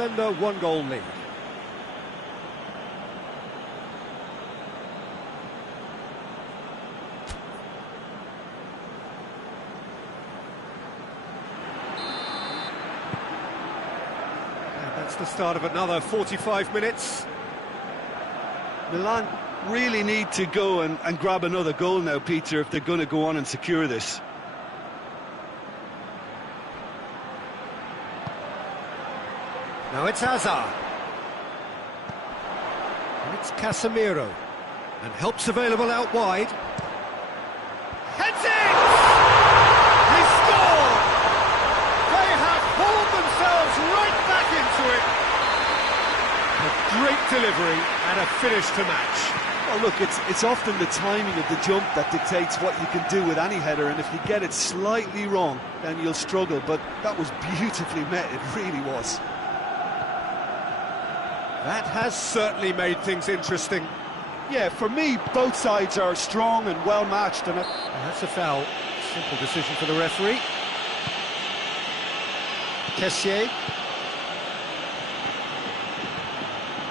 slender one-goal lead. And that's the start of another 45 minutes. Milan really need to go and grab another goal now, Peter, if they're going to go on and secure this. Now it's Hazard. And it's Casemiro. And help's available out wide. Heads in! He scored! They have pulled themselves right back into it. A great delivery and a finish to match. Well, look, it's often the timing of the jump that dictates what you can do with any header, and if you get it slightly wrong, then you'll struggle. But that was beautifully met, it really was. That has certainly made things interesting. Yeah, for me, both sides are strong and well matched, and that's a foul. Simple decision for the referee. Kessié.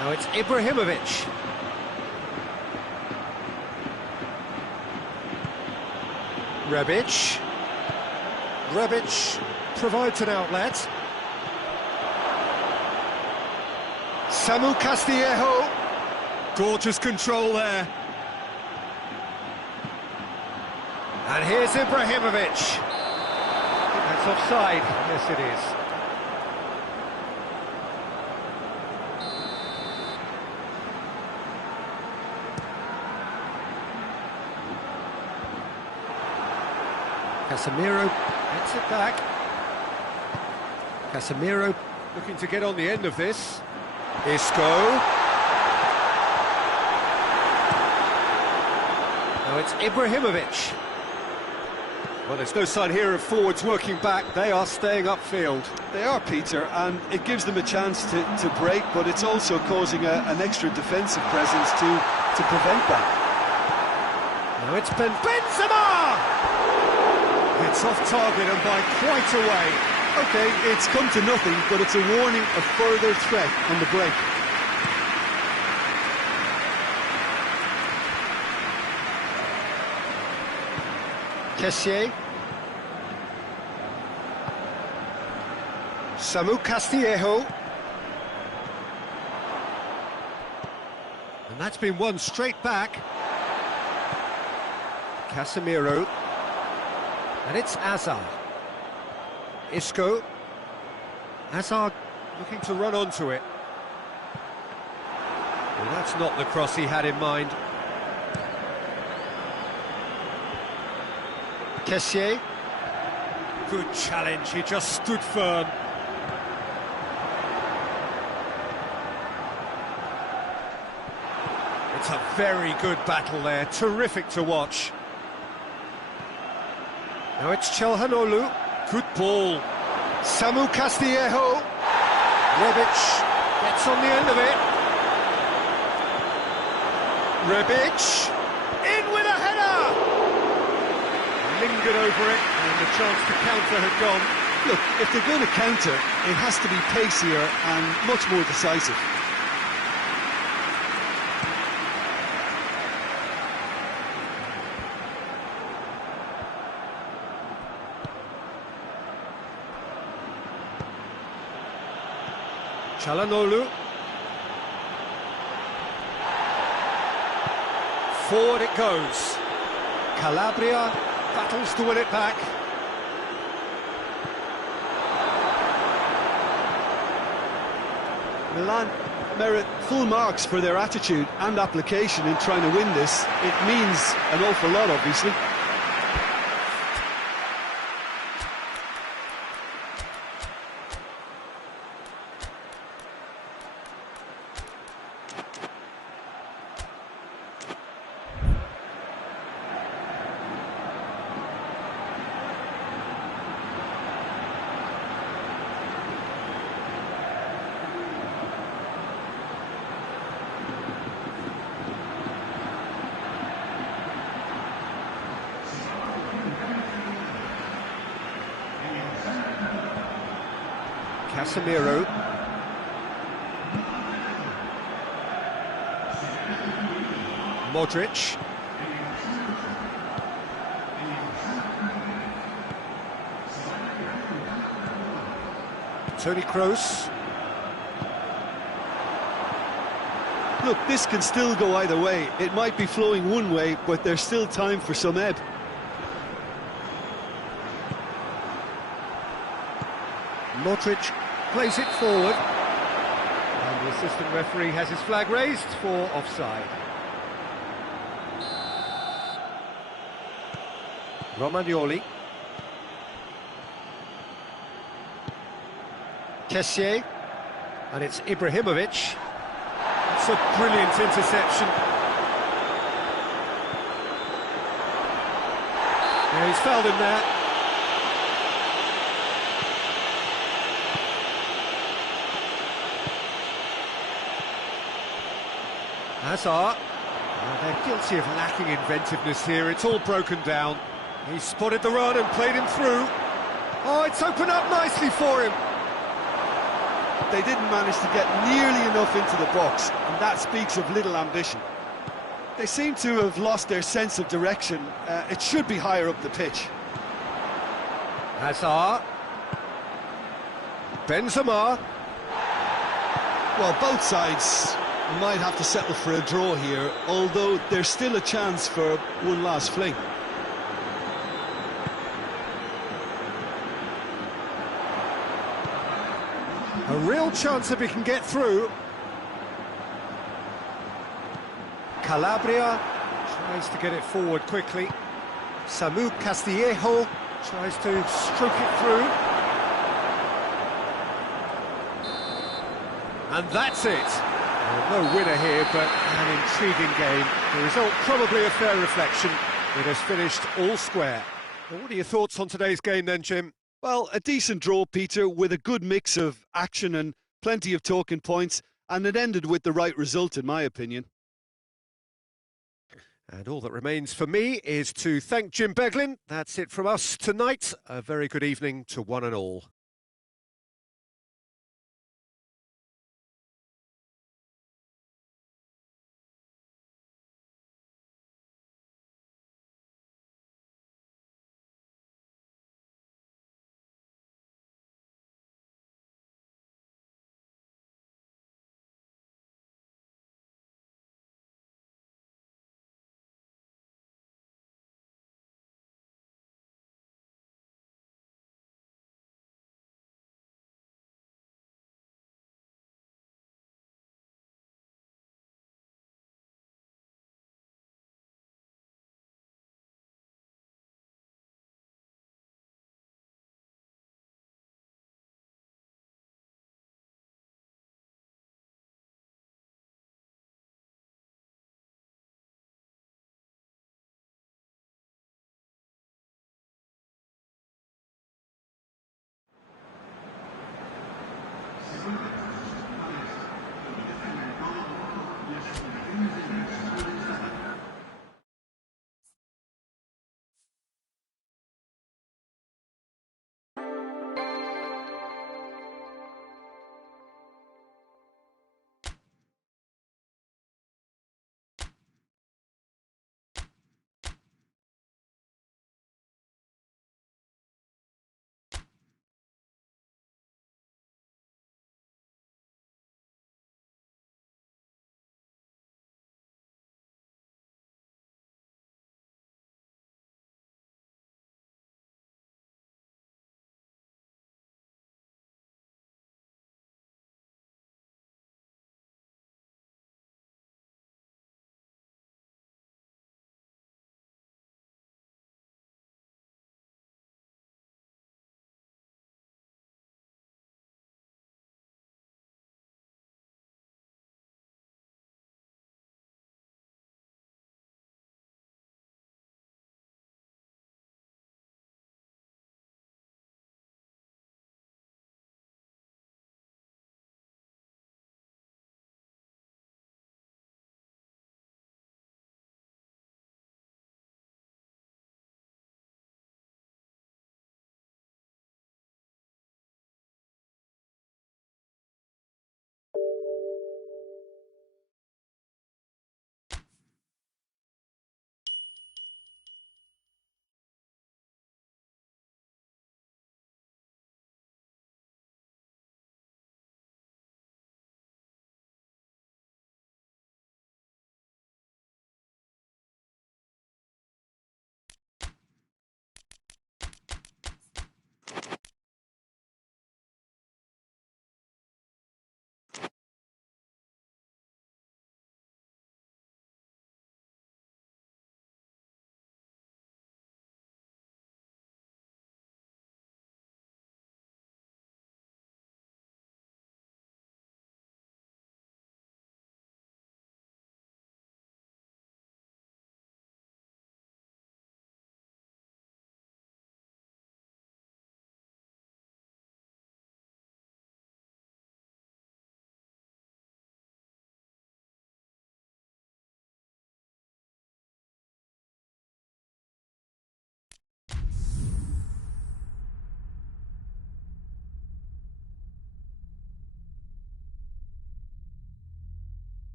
Now it's Ibrahimovic. Rebic. Rebic provides an outlet. Samu Castillejo. Gorgeous control there. And here's Ibrahimovic. I think that's offside. Yes, it is. Casemiro gets it back. Casemiro looking to get on the end of this. Isco. Now it's Ibrahimovic. Well, there's no sign here of forwards working back. They are staying upfield. they are, Peter, and it gives them a chance to break, but it's also causing an extra defensive presence to prevent that. Now it's Benzema! It's off target and by quite a way. OK, it's come to nothing, but it's a warning of further threat on the break. Kessié. Samu Castillejo. And that's been won straight back. Casemiro. And it's Hazard. Isco. Hazard looking to run onto it. Well, that's not the cross he had in mind. Kessié. Good challenge, he just stood firm. It's a very good battle there, terrific to watch. Now it's Çalhanoğlu. Good ball. Samu Castillejo. Rebic gets on the end of it. Rebic. In with a header! Lingered over it, and the chance to counter had gone. Look, if they're going to counter, it has to be pacier and much more decisive. Çalhanoğlu. Forward it goes. Calabria battles to win it back. Milan merit full marks for their attitude and application in trying to win this. It means an awful lot, obviously. Casemiro. Modric. Toni Kroos. Look, this can still go either way. It might be flowing one way, but there's still time for some ebb. Modric plays it forward. And the assistant referee has his flag raised for offside. Romagnoli. Kessié. And it's Ibrahimovic. It's a brilliant interception. Yeah, he's fouled him there. Hazard. They're guilty of lacking inventiveness here. It's all broken down. He spotted the run and played him through. Oh, it's opened up nicely for him. They didn't manage to get nearly enough into the box, and that speaks of little ambition. They seem to have lost their sense of direction. It should be higher up the pitch. Hazard. Benzema. Well, both sides might have to settle for a draw here, although there's still a chance for one last fling. A real chance if he can get through. Calabria tries to get it forward quickly. Samu Castillejo tries to stroke it through. And that's it. Well, no winner here, but an intriguing game. The result probably a fair reflection. It has finished all square. Well, what are your thoughts on today's game then, Jim? Well, a decent draw, Peter, with a good mix of action and plenty of talking points, and it ended with the right result, in my opinion. And all that remains for me is to thank Jim Beglin. That's it from us tonight. A very good evening to one and all.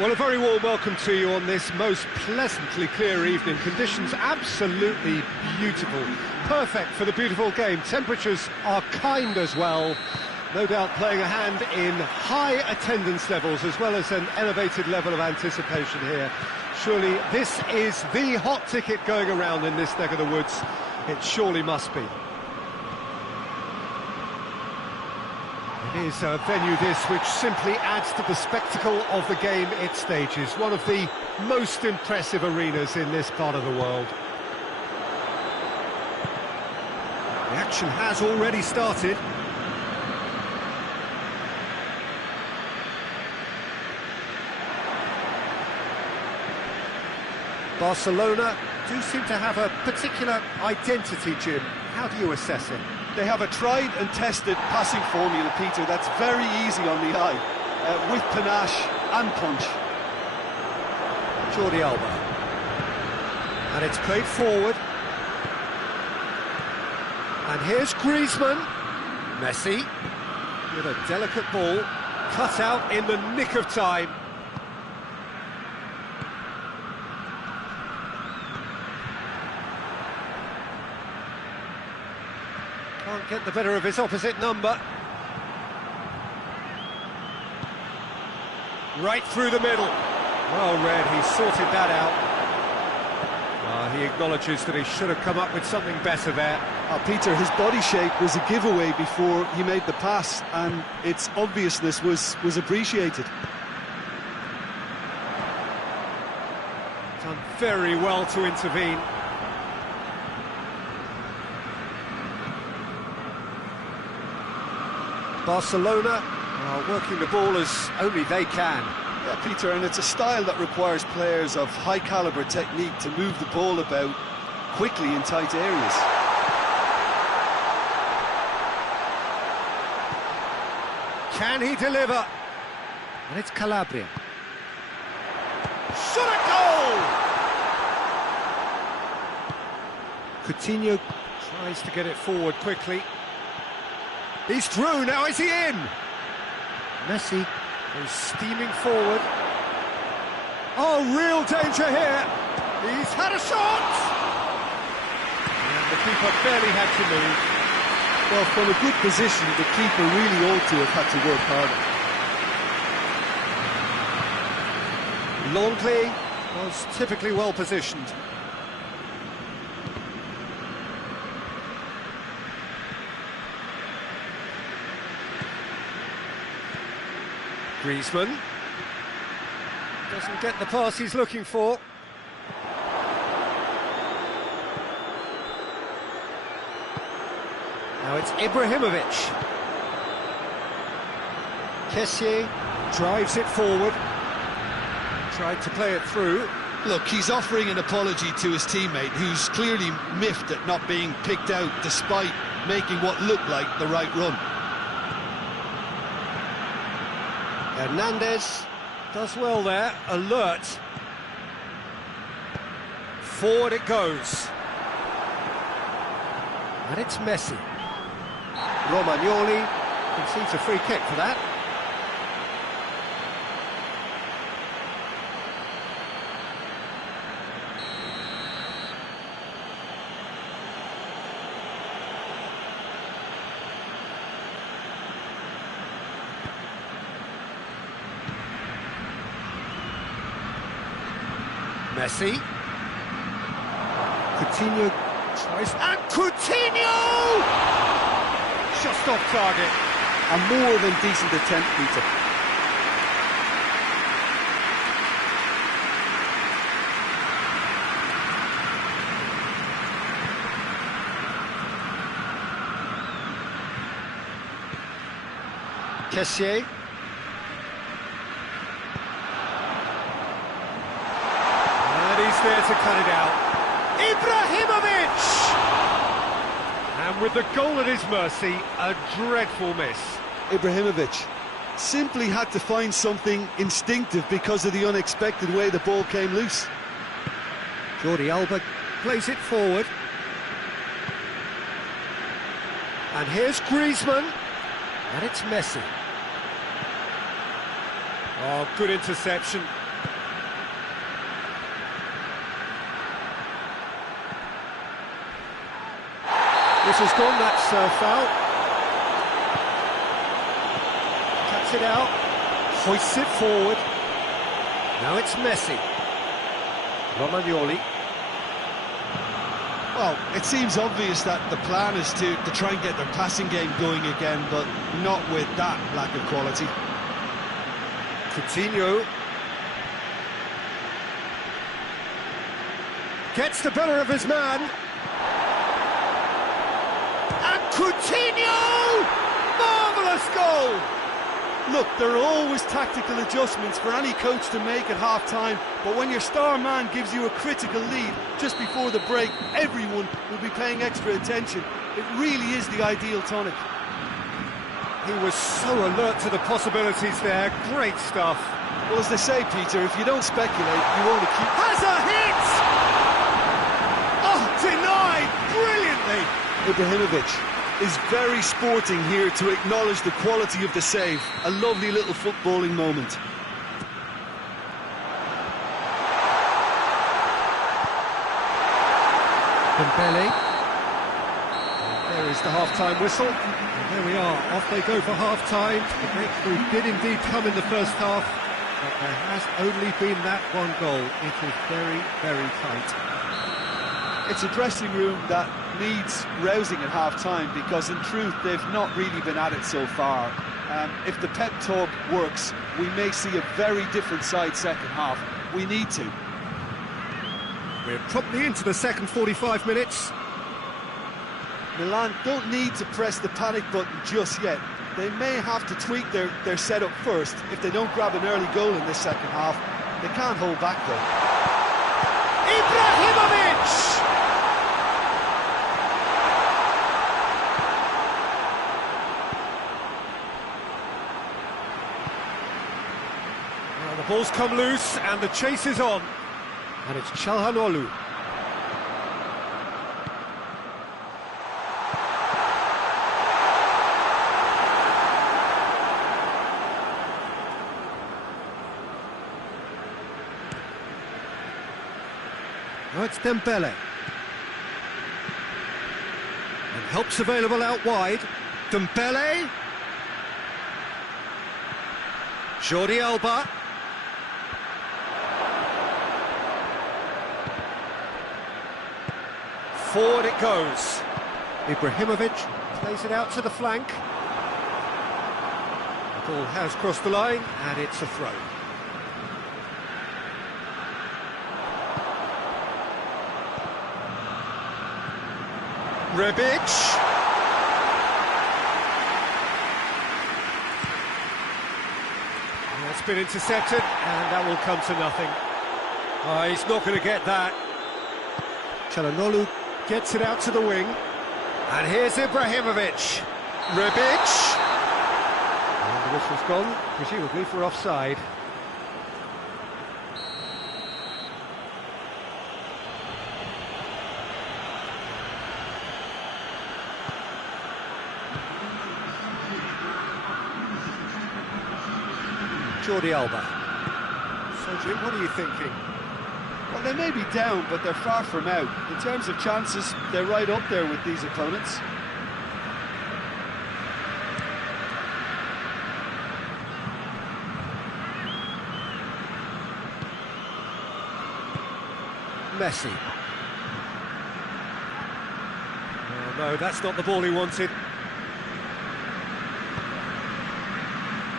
Well, a very warm welcome to you on this most pleasantly clear evening. Conditions absolutely beautiful. Perfect for the beautiful game. Temperatures are kind as well. No doubt playing a hand in high attendance levels as well as an elevated level of anticipation here. Surely this is the hot ticket going around in this neck of the woods. It surely must be. It is a venue this which simply adds to the spectacle of the game it stages. One of the most impressive arenas in this part of the world. The action has already started. Barcelona do seem to have a particular identity, Jim. How do you assess it? They have a tried and tested passing formula, Peter, that's very easy on the eye, with panache and punch. Jordi Alba. And it's played forward. And here's Griezmann. Messi with a delicate ball, cut out in the nick of time. Can't get the better of his opposite number. Right through the middle. Well read, he sorted that out. He acknowledges that he should have come up with something better there. Peter, his body shape was a giveaway before he made the pass, and its obviousness was appreciated. Done very well to intervene. Barcelona are working the ball as only they can. Yeah, Peter, and it's a style that requires players of high-caliber technique to move the ball about quickly in tight areas. Can he deliver? And it's Calabria. Shot at goal! Coutinho tries to get it forward quickly. He's through, now is he in? Messi goes steaming forward. Oh, real danger here. He's had a shot! And the keeper barely had to move. Well, from a good position, the keeper really ought to have had to work harder. Longley was typically well positioned. Griezmann doesn't get the pass he's looking for. Now it's Ibrahimovic. Kessié drives it forward. Tried to play it through. Look, he's offering an apology to his teammate, who's clearly miffed at not being picked out despite making what looked like the right run. Hernandez does well there, alert. Forward it goes. And it's Messi. Romagnoli concedes a free kick for that. Messi. Coutinho tries, and Coutinho! Just off target. A more than decent attempt, Peter. Kessié. He's there to cut it out. Ibrahimovic! And with the goal at his mercy, a dreadful miss. Ibrahimovic simply had to find something instinctive because of the unexpected way the ball came loose. Jordi Alba plays it forward. And here's Griezmann. And it's Messi. Oh, good interception. Whistle's gone, that's foul. Cuts it out, hoists it forward. Now it's Messi. Romagnoli. Well, it seems obvious that the plan is to try and get their passing game going again, but not with that lack of quality. Coutinho. Gets the better of his man. And Coutinho! Marvellous goal! Look, there are always tactical adjustments for any coach to make at half-time, but when your star man gives you a critical lead just before the break, everyone will be paying extra attention. It really is the ideal tonic. He was so alert to the possibilities there. Great stuff. Well, as they say, Peter, if you don't speculate, you won't accuse... Has a hit! Oh, denied brilliantly! Ibrahimovic is very sporting here to acknowledge the quality of the save. A lovely little footballing moment. Dembele. And there is the half-time whistle. And there we are, off they go for half-time. The breakthrough did indeed come in the first half, but there has only been that one goal. It is very, very tight. It's a dressing room that needs rousing at half-time, because in truth they've not really been at it so far. If the pep talk works, we may see a very different side second half. We need to. We're promptly into the second 45 minutes. Milan don't need to press the panic button just yet. They may have to tweak their setup first if they don't grab an early goal in this second half. They can't hold back though. Ibrahimovic! Well, the ball's come loose and the chase is on. And it's Çalhanoğlu. Now it's Dembele. And help's available out wide. Dembele. Jordi Alba. Forward it goes. Ibrahimovic plays it out to the flank. The ball has crossed the line and it's a throw. Rebic. And that's been intercepted and that will come to nothing. He's not going to get that. Çalhanoğlu gets it out to the wing. And here's Ibrahimovic. Rebic. And the whistle's gone, presumably for offside. Jordi Alba. So, Jim, what are you thinking? Well, they may be down, but they're far from out. In terms of chances, they're right up there with these opponents. Messi. Oh, no, that's not the ball he wanted.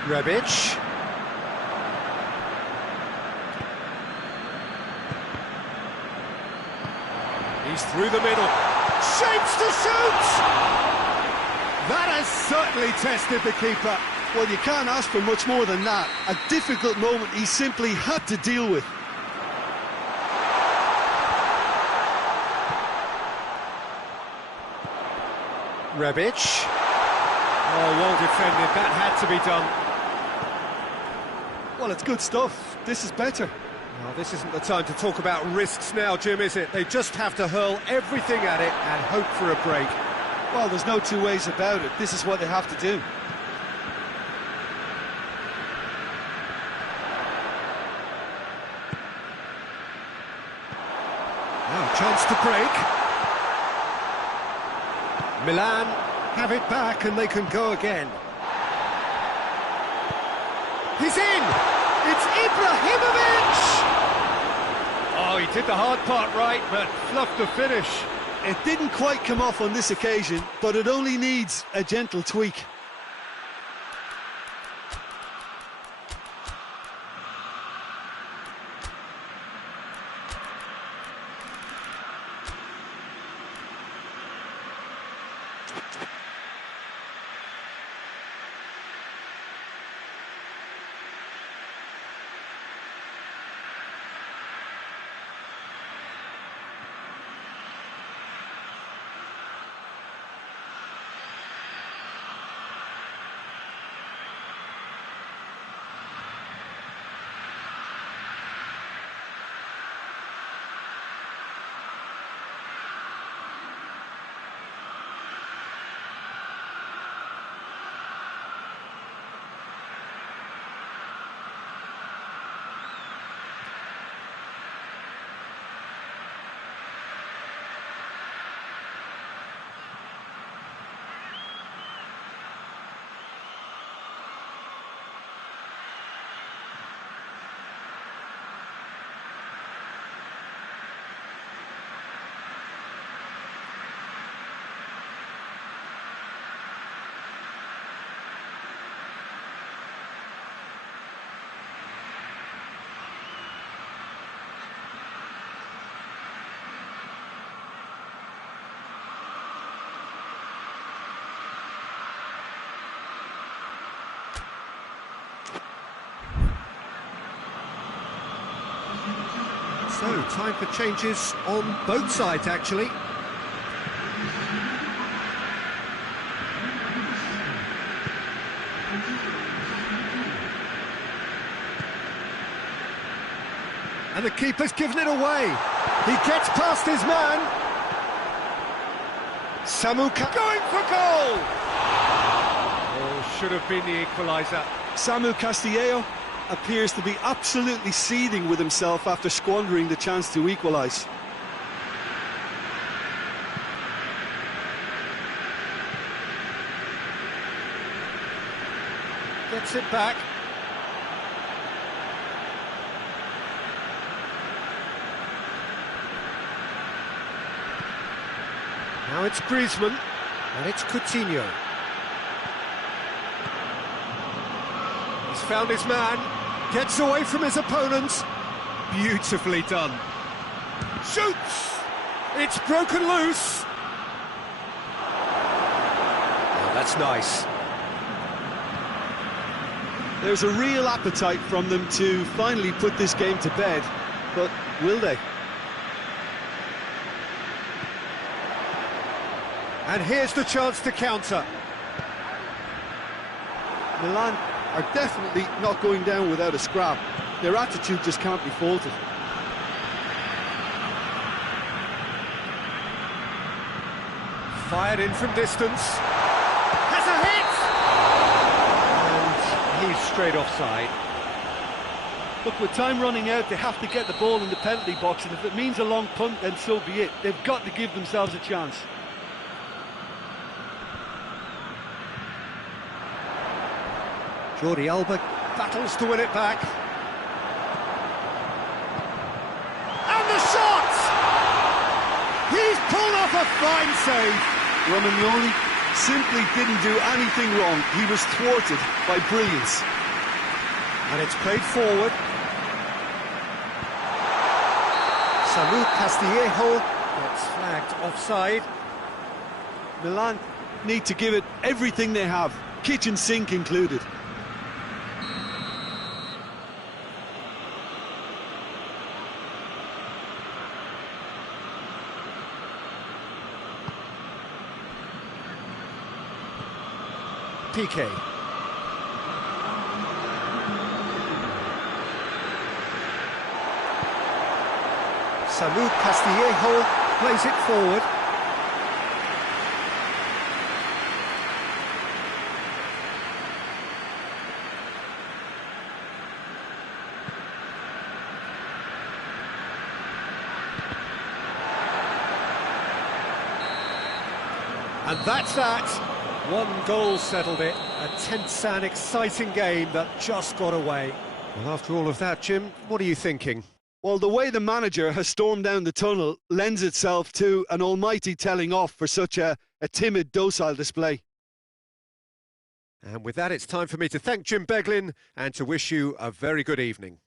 Rebic. He's through the middle. Shapes to shoot! That has certainly tested the keeper. Well, you can't ask for much more than that. A difficult moment he simply had to deal with. Rebic. Oh, well defended. That had to be done. Well, it's good stuff. This is better. Well, this isn't the time to talk about risks now, Jim, is it? They just have to hurl everything at it and hope for a break. Well, there's no two ways about it. This is what they have to do. Now, chance to break. Milan have it back and they can go again. He's in! It's Ibrahimovic! Oh, he did the hard part right, but fluffed the finish. It didn't quite come off on this occasion, but it only needs a gentle tweak. So, time for changes on both sides, actually. And the keeper's given it away. He gets past his man. Going for goal! Oh, should have been the equaliser. Samu Castillejo appears to be absolutely seething with himself after squandering the chance to equalise. Gets it back. Now it's Griezmann, and it's Coutinho. He's found his man, gets away from his opponents. Beautifully done. Shoots! It's broken loose. Oh, that's nice. There's a real appetite from them to finally put this game to bed, but will they? And here's the chance to counter. Milan are definitely not going down without a scrap. Their attitude just can't be faulted. Fired in from distance. Has a hit! And he's straight offside. Look, with time running out, they have to get the ball in the penalty box, and if it means a long punt, then so be it. They've got to give themselves a chance. Jordi Alba battles to win it back. And the shot! He's pulled off a fine save. Romagnoli simply didn't do anything wrong. He was thwarted by brilliance. And it's played forward. Samu Castillejo gets flagged offside. Milan need to give it everything they have, kitchen sink included. PK. Samu Castillejo plays it forward. And that's that. One goal settled it. A tense and exciting game that just got away. Well, after all of that, Jim, what are you thinking? Well, the way the manager has stormed down the tunnel lends itself to an almighty telling off for such a timid, docile display. And with that, it's time for me to thank Jim Beglin and to wish you a very good evening.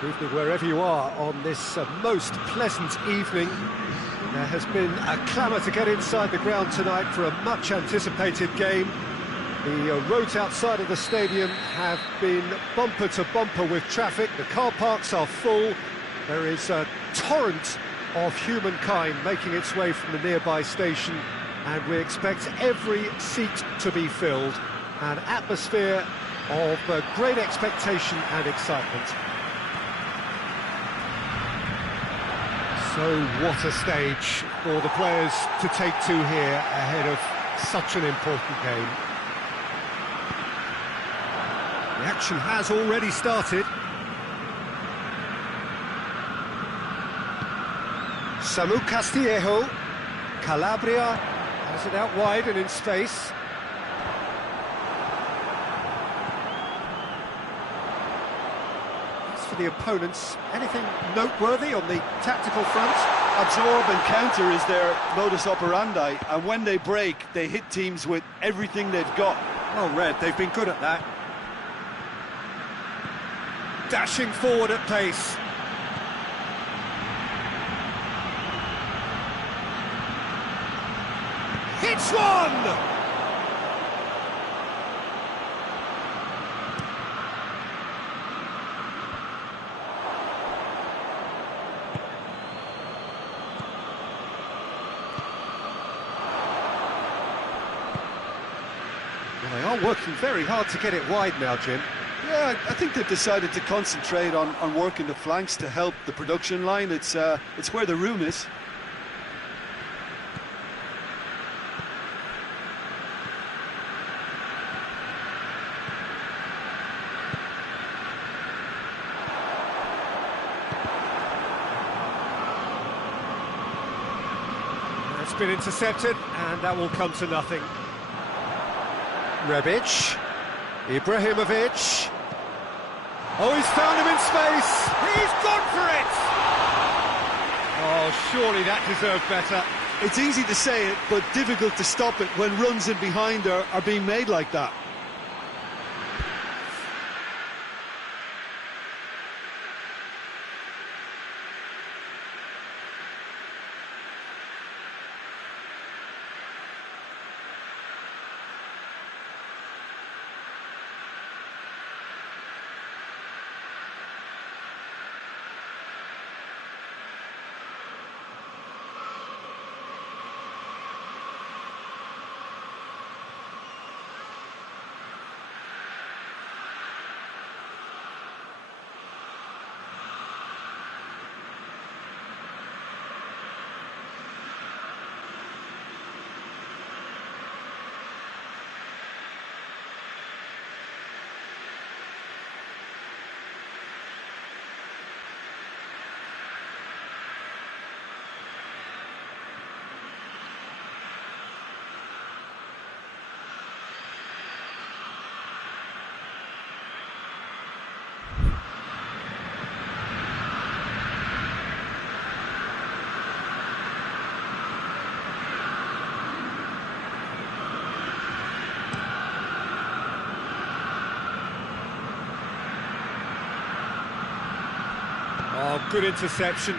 Good evening wherever you are on this most pleasant evening. There has been a clamour to get inside the ground tonight for a much anticipated game. The roads outside of the stadium have been bumper to bumper with traffic. The car parks are full. There is a torrent of humankind making its way from the nearby station, and we expect every seat to be filled. An atmosphere of great expectation and excitement. So what a stage for the players to take to here ahead of such an important game. The action has already started. Samu Castillejo, Calabria has it out wide and in space. As for the opponents, anything noteworthy on the tactical front? Absorb and counter is their modus operandi, and when they break, they hit teams with everything they've got. Well read, they've been good at that. Dashing forward at pace. Hits one! Well, they are working very hard to get it wide now, Jim. Yeah, I think they've decided to concentrate on working the flanks to help the production line. It's where the room is. It's been intercepted, and that will come to nothing. Rebic, Ibrahimovic. Oh, he's found him in space. He's gone for it. Oh, surely that deserved better. It's easy to say it, but difficult to stop it when runs in behind are being made like that. Oh, good interception.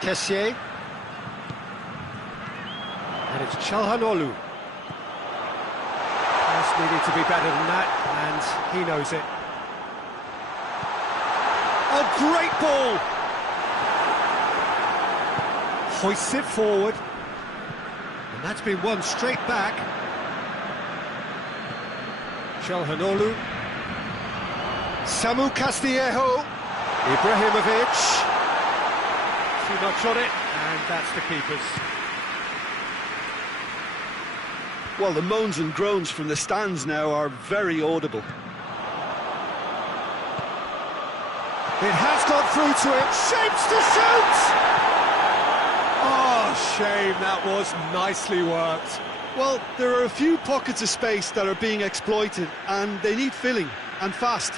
Kessié. And it's Çalhanoğlu. Just needed to be better than that, and he knows it. A great ball! Hoists it forward. And that's been won straight back. Çalhanoğlu. Samu Castillejo, Ibrahimovic. Too much on it, and that's the keeper's. Well, the moans and groans from the stands now are very audible. It has got through to it, shapes to shoot! Oh, shame, that was nicely worked. Well, there are a few pockets of space that are being exploited, and they need filling, and fast.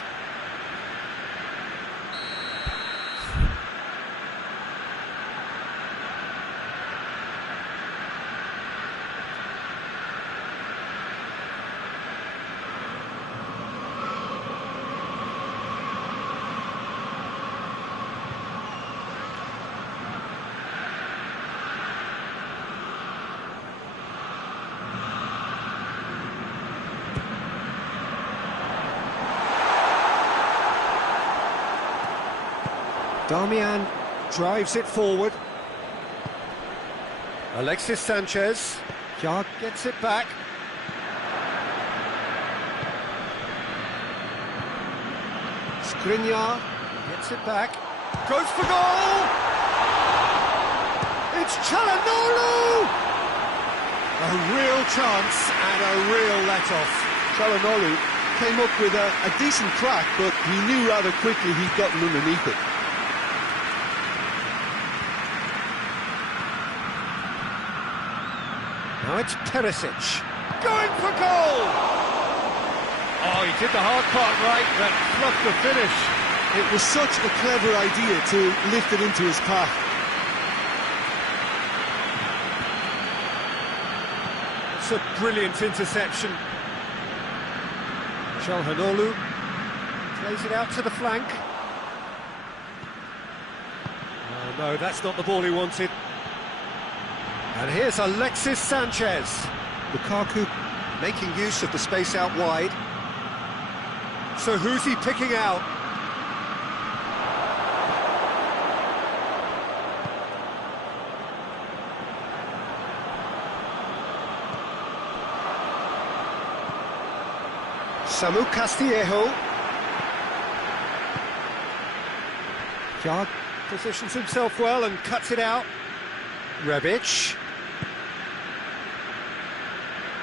Damian drives it forward. Alexis Sanchez. Kjaer gets it back. Skriniar gets it back. Goes for goal! It's Çalhanoğlu! A real chance and a real let-off. Çalhanoğlu came up with a decent crack, but he knew rather quickly he'd gotten underneath it. Now it's Perisic. Going for goal! Oh, he did the hard part right, but fluffed the finish. It was such a clever idea to lift it into his path. It's a brilliant interception. Çalhanoğlu plays it out to the flank. Oh no, that's not the ball he wanted. And here's Alexis Sanchez. Lukaku making use of the space out wide. So who's he picking out? Samu Castillejo. Kjaer positions himself well and cuts it out. Rebic.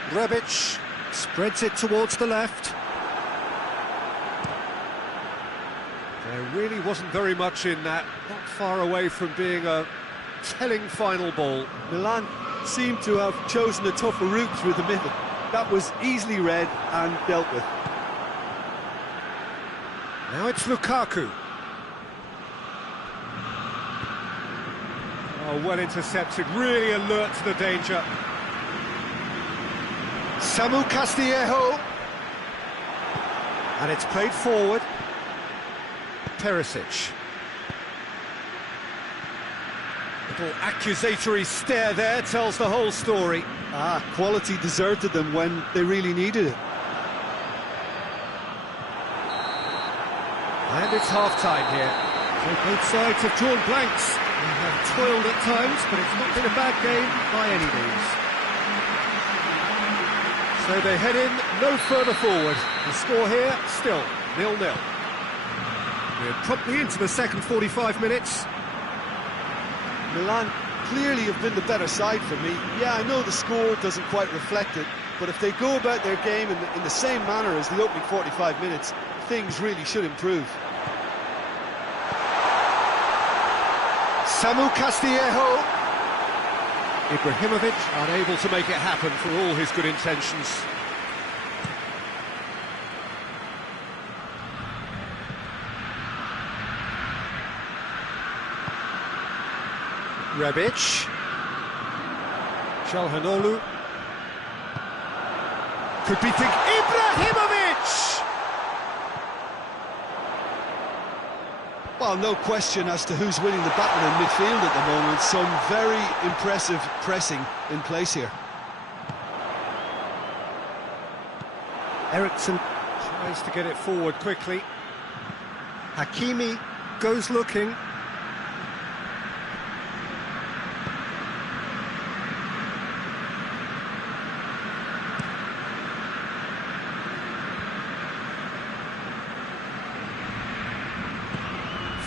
Rebic spreads it towards the left. There really wasn't very much in that, not far away from being a telling final ball. Milan seemed to have chosen a tougher route through the middle. That was easily read and dealt with. Now it's Lukaku. Oh, well intercepted, really alert to the danger. Samu Castillejo. And it's played forward. Perisic. Little accusatory stare there tells the whole story. Quality deserted them when they really needed it. And it's half-time here. So both sides have drawn blanks. They have toiled at times, but it's not been a bad game by any means. So they head in no further forward. The score here, still 0-0. We're promptly into the second 45 minutes. Milan clearly have been the better side for me. Yeah, I know the score doesn't quite reflect it, but if they go about their game in the same manner as the opening 45 minutes, things really should improve. Samu Castillejo. Ibrahimovic unable to make it happen for all his good intentions. Rebic. Çalhanoğlu. Could be Ibrahimovic! Well, no question as to who's winning the battle in midfield at the moment. Some very impressive pressing in place here. Eriksson tries to get it forward quickly. Hakimi goes looking.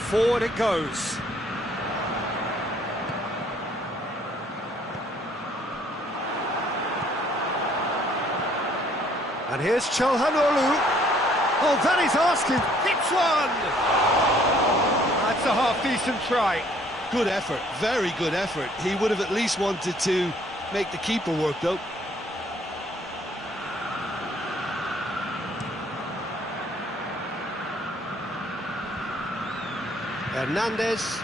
Forward it goes. And here's Çalhanoğlu. Oh, that is asking. Hits one! That's a half-decent try. Good effort, very good effort. He would have at least wanted to make the keeper work, though. Hernandez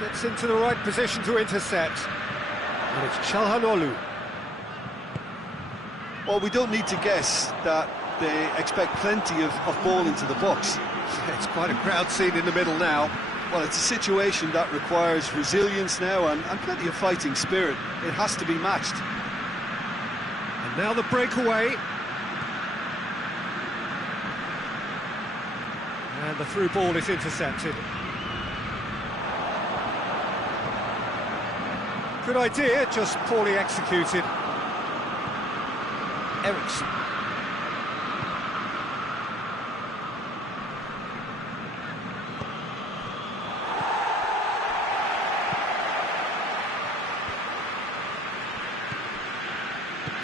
gets into the right position to intercept. And it's Çalhanoğlu. Well, we don't need to guess that they expect plenty of ball into the box. It's quite a crowd scene in the middle now. Well, it's a situation that requires resilience now and plenty of fighting spirit. It has to be matched. And now the breakaway. And the through ball is intercepted. Good idea, just poorly executed. Ericsson.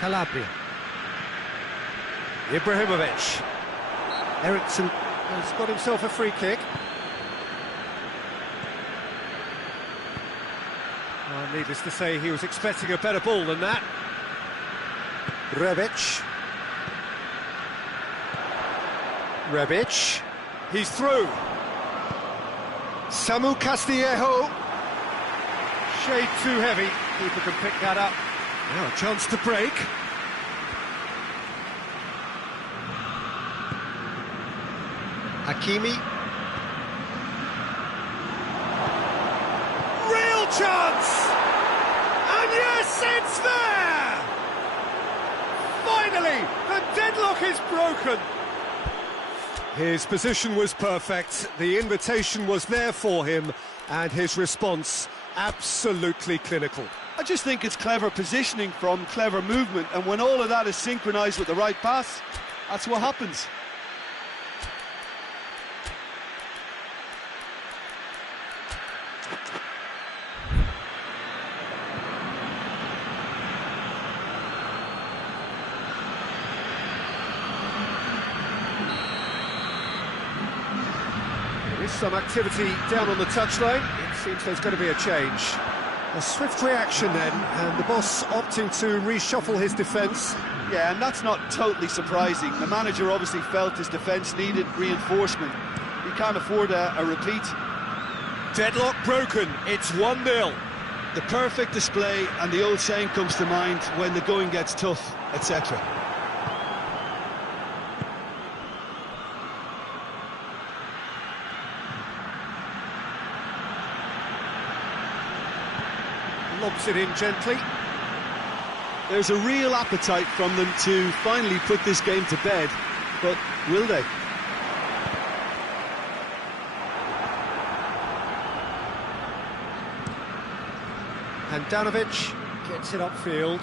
Calabria. Ibrahimovic. Ericsson has got himself a free kick. Needless to say, he was expecting a better ball than that. Rebic. Rebic. He's through. Samu Castillejo. Shade too heavy. Keeper can pick that up. Now a chance to break. Hakimi. Real chance! And yes, it's there! Finally, the deadlock is broken. His position was perfect, the invitation was there for him, and his response absolutely clinical. I just think it's clever positioning from clever movement, and when all of that is synchronised with the right pass, that's what happens. There is some activity down on the touchline. It seems there's going to be a change. A swift reaction then, and the boss opting to reshuffle his defence. Yeah, and that's not totally surprising. The manager obviously felt his defence needed reinforcement. He can't afford a repeat. Deadlock broken, it's 1-0. The perfect display, and the old saying comes to mind, when the going gets tough, etc. Lobs it in gently. There's a real appetite from them to finally put this game to bed, but will they? Handanovic gets it upfield.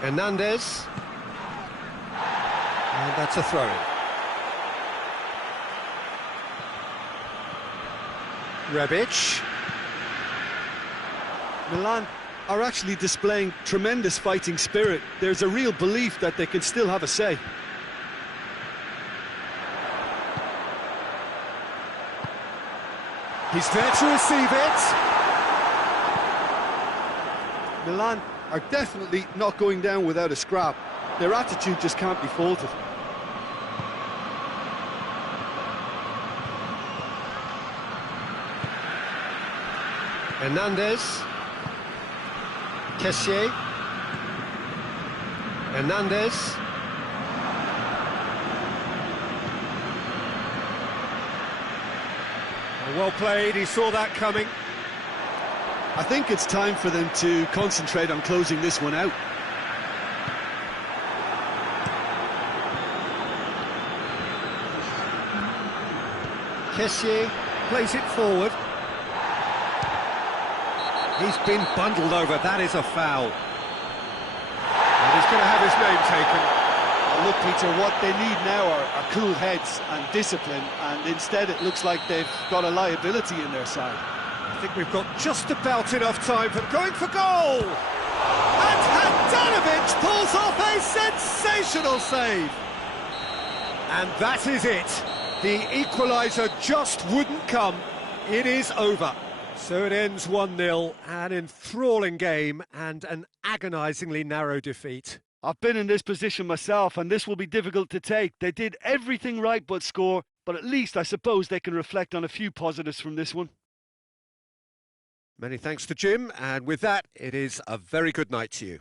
Hernandez. And that's a throw-in. Rebic. Milan are actually displaying tremendous fighting spirit. There's a real belief that they can still have a say. He's there to receive it. Milan are definitely not going down without a scrap. Their attitude just can't be faulted. Hernandez. Kessié. Hernandez. Well played, he saw that coming. I think it's time for them to concentrate on closing this one out. Kessié plays it forward. He's been bundled over, that is a foul. And he's going to have his name taken. Look, Peter, what they need now are cool heads and discipline, and instead it looks like they've got a liability in their side. I think we've got just about enough time for going for goal! And Handanovic pulls off a sensational save! And that is it. The equaliser just wouldn't come. It is over. So it ends 1-0, an enthralling game and an agonisingly narrow defeat. I've been in this position myself, and this will be difficult to take. They did everything right but score, but at least I suppose they can reflect on a few positives from this one. Many thanks to Jim, and with that, it is a very good night to you.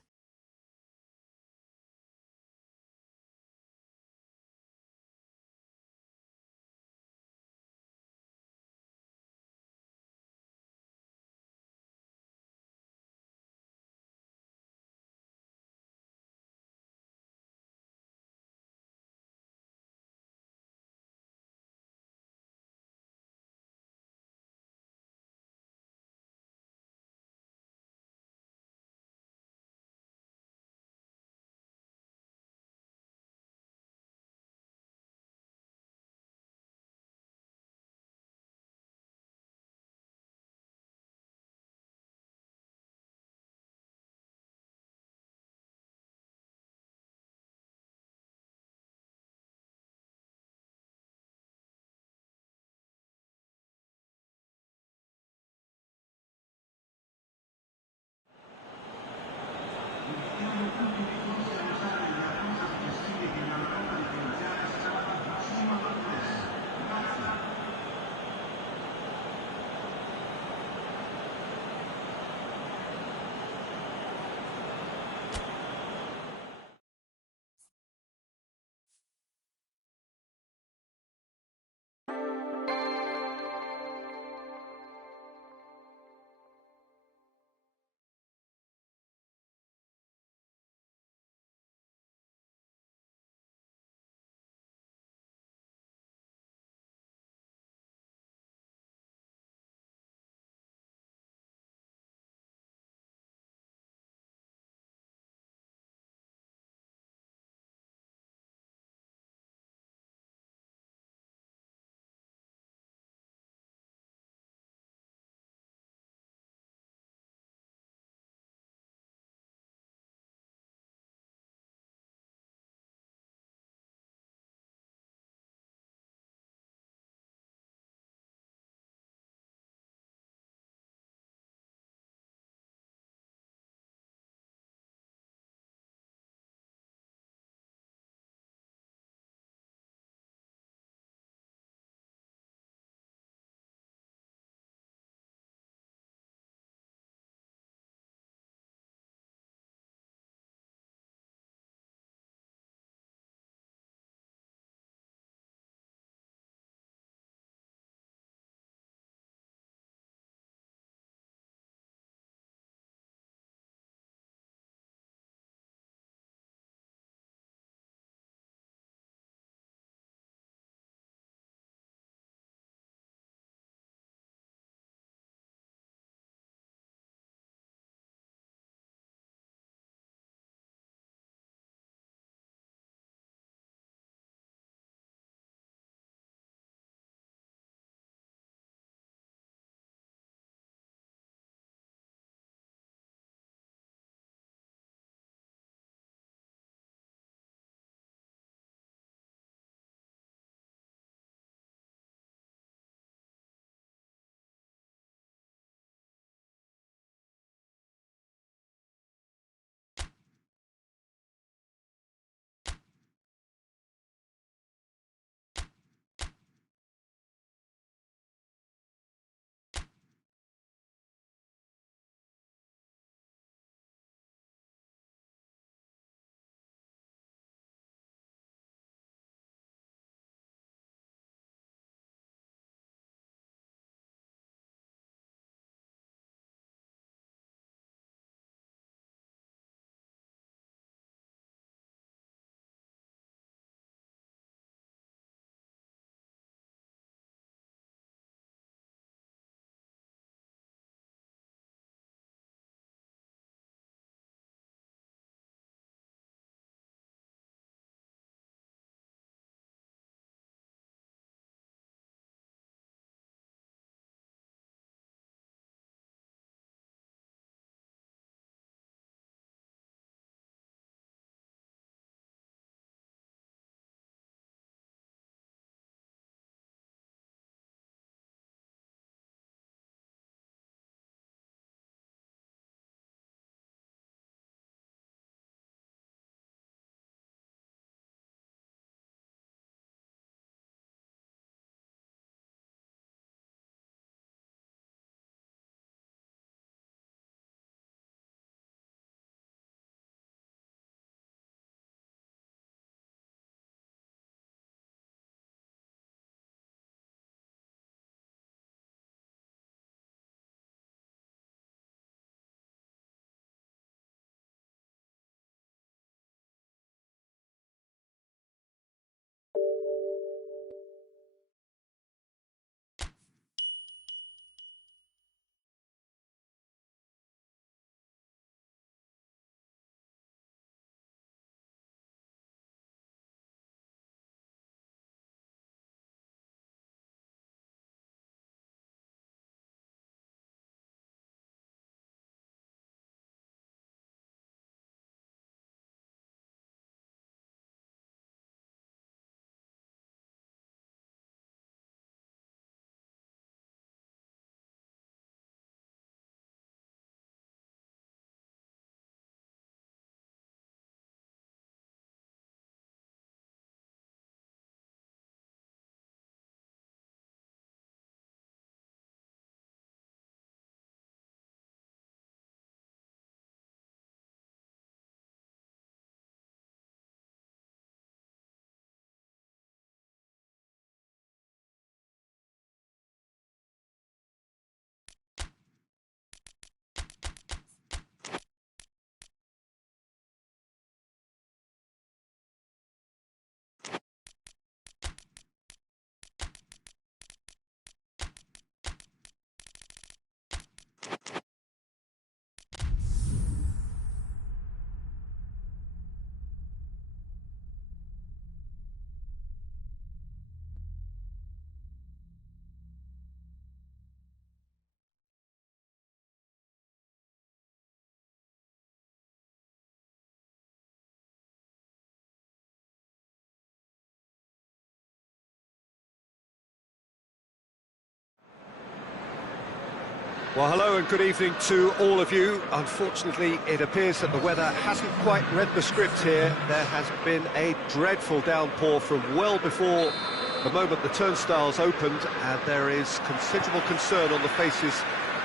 Well, hello and good evening to all of you. Unfortunately, it appears that the weather hasn't quite read the script here. There has been a dreadful downpour from well before the moment the turnstiles opened, and there is considerable concern on the faces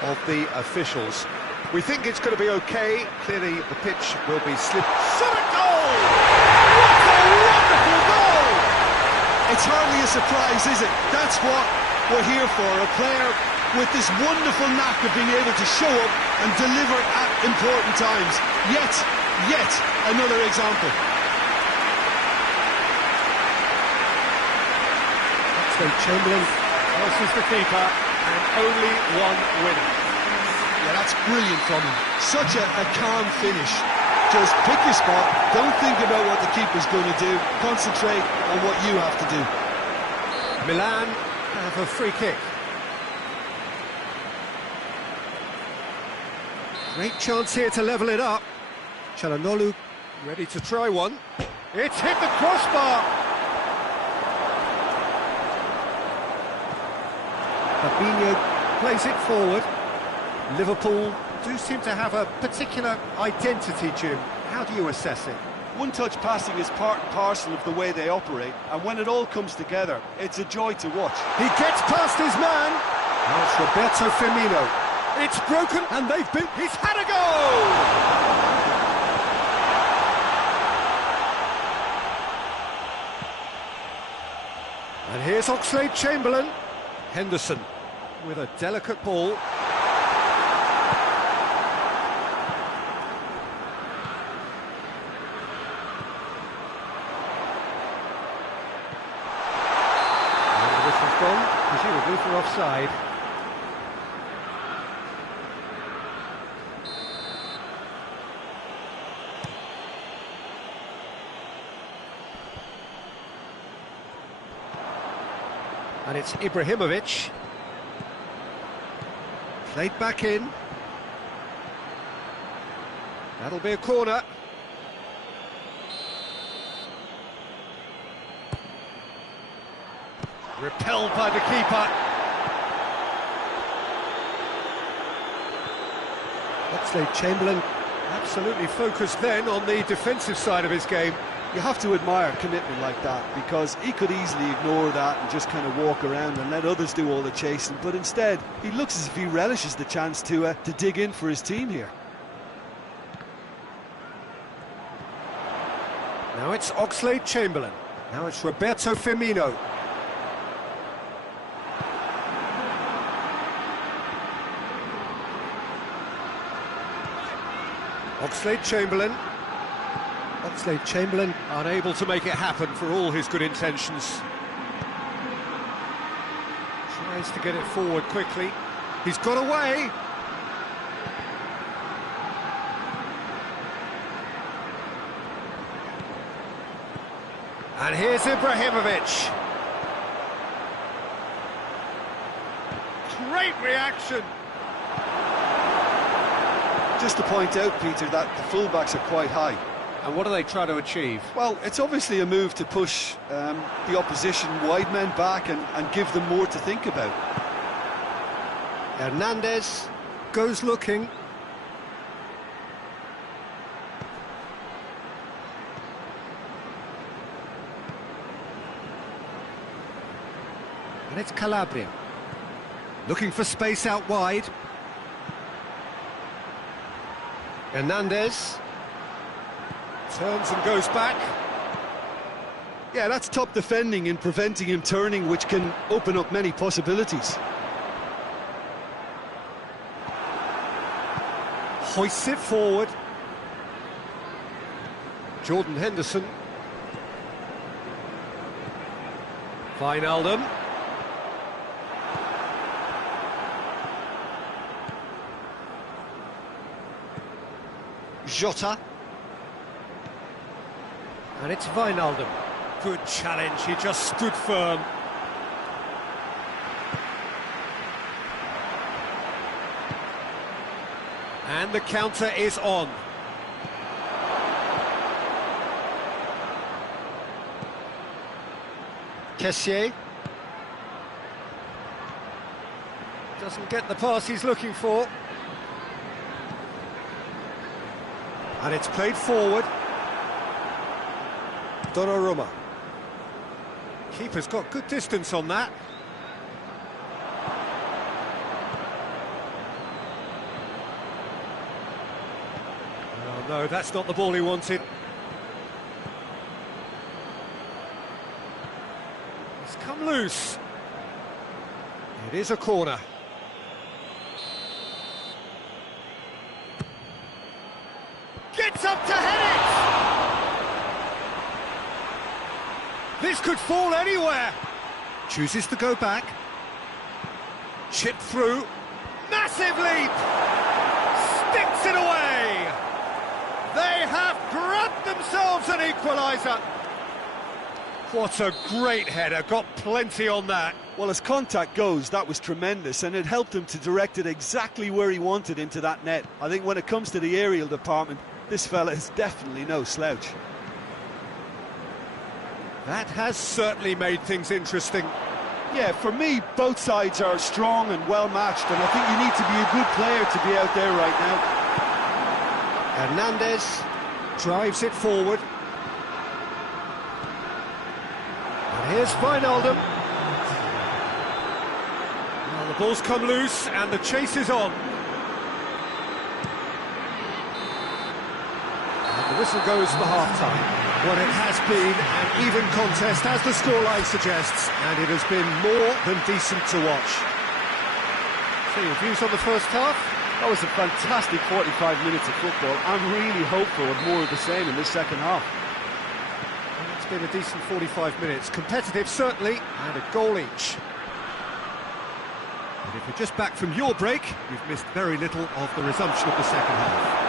of the officials. We think it's going to be okay. Clearly, the pitch will be slip. Shot at goal! What a wonderful goal! It's hardly a surprise, is it? That's what we're here for, a player with this wonderful knack of being able to show up and deliver at important times. Yet another example. So Chamberlain versus the keeper, and only one winner. Yeah, that's brilliant from him. Such a calm finish. Just pick your spot, don't think about what the keeper's going to do, concentrate on what you have to do. Milan have a free kick. Great chance here to level it up. Çalhanoğlu ready to try one. It's hit the crossbar. Fabinho plays it forward. Liverpool do seem to have a particular identity, Jim. How do you assess it? One-touch passing is part and parcel of the way they operate, and when it all comes together, it's a joy to watch. He gets past his man. Now it's Roberto Firmino. It's broken, and he's had a goal! And here's Oxlade-Chamberlain. Henderson with a delicate ball. And the whistle's gone, presumably for offside. And it's Ibrahimovic. Played back in. That'll be a corner. Repelled by the keeper. Oxlade-Chamberlain absolutely focused then on the defensive side of his game. You have to admire commitment like that, because he could easily ignore that and just kind of walk around and let others do all the chasing, but instead he looks as if he relishes the chance to dig in for his team here. Now it's Oxlade-Chamberlain. Now it's Roberto Firmino. Oxlade-Chamberlain. Oxlade-Chamberlain unable to make it happen for all his good intentions. Tries to get it forward quickly. He's got away. And here's Ibrahimovic. Great reaction. Just to point out, Peter, that the fullbacks are quite high. And what are they trying to achieve? Well, it's obviously a move to push the opposition wide men back and give them more to think about. Hernandez goes looking. And it's Calabria. Looking for space out wide. Hernandez. Turns and goes back. Yeah, that's top defending in preventing him turning, which can open up many possibilities. Hoists it forward. Jordan Henderson. Wijnaldum. Jota. And it's Wijnaldum. Good challenge, he just stood firm. And the counter is on. Kessié. Doesn't get the pass he's looking for. And it's played forward. Donnarumma. Keeper's got good distance on that. Oh no, that's not the ball he wanted. It's come loose. It is a corner. Gets up to head it! This could fall anywhere. Chooses to go back. Chip through. Massive leap! Sticks it away! They have grabbed themselves an equaliser. What a great header, got plenty on that. Well, as contact goes, that was tremendous, and it helped him to direct it exactly where he wanted into that net. I think when it comes to the aerial department, this fella is definitely no slouch. That has certainly made things interesting. Yeah, for me, both sides are strong and well matched, and I think you need to be a good player to be out there right now. Hernandez drives it forward. And here's Wijnaldum. Well, the ball's come loose and the chase is on. And the whistle goes for half-time. Well, it has been an even contest, as the scoreline suggests, and it has been more than decent to watch. So, your views on the first half? That was a fantastic 45 minutes of football. I'm really hopeful of more of the same in this second half. Well, it's been a decent 45 minutes. Competitive, certainly, and a goal each. But if you're just back from your break, you've missed very little of the resumption of the second half.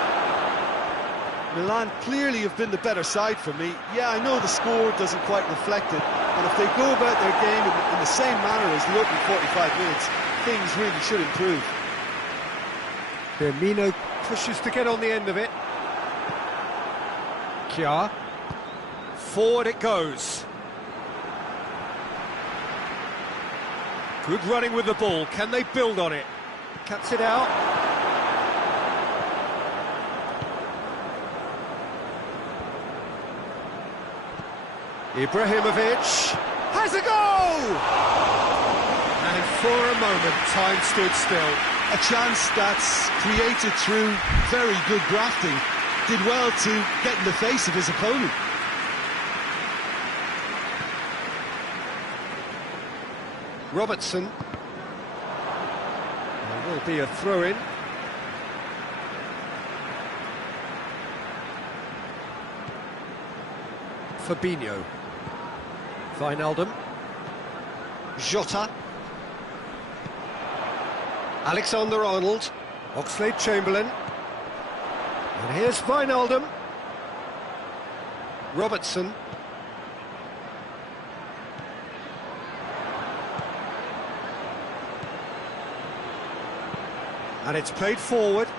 Milan clearly have been the better side for me. Yeah, I know the score doesn't quite reflect it, but if they go about their game in the same manner as the opening 45 minutes, things really should improve. Firmino pushes to get on the end of it. Kjaer. Forward it goes. Good running with the ball. Can they build on it? Cuts it out. Ibrahimovic has a goal! And for a moment, time stood still. A chance that's created through very good grafting. Did well to get in the face of his opponent. Robertson. There will be a throw-in. Fabinho. Wijnaldum. Jota. Alexander-Arnold. Oxlade-Chamberlain. And here's Wijnaldum. Robertson. And it's played forward.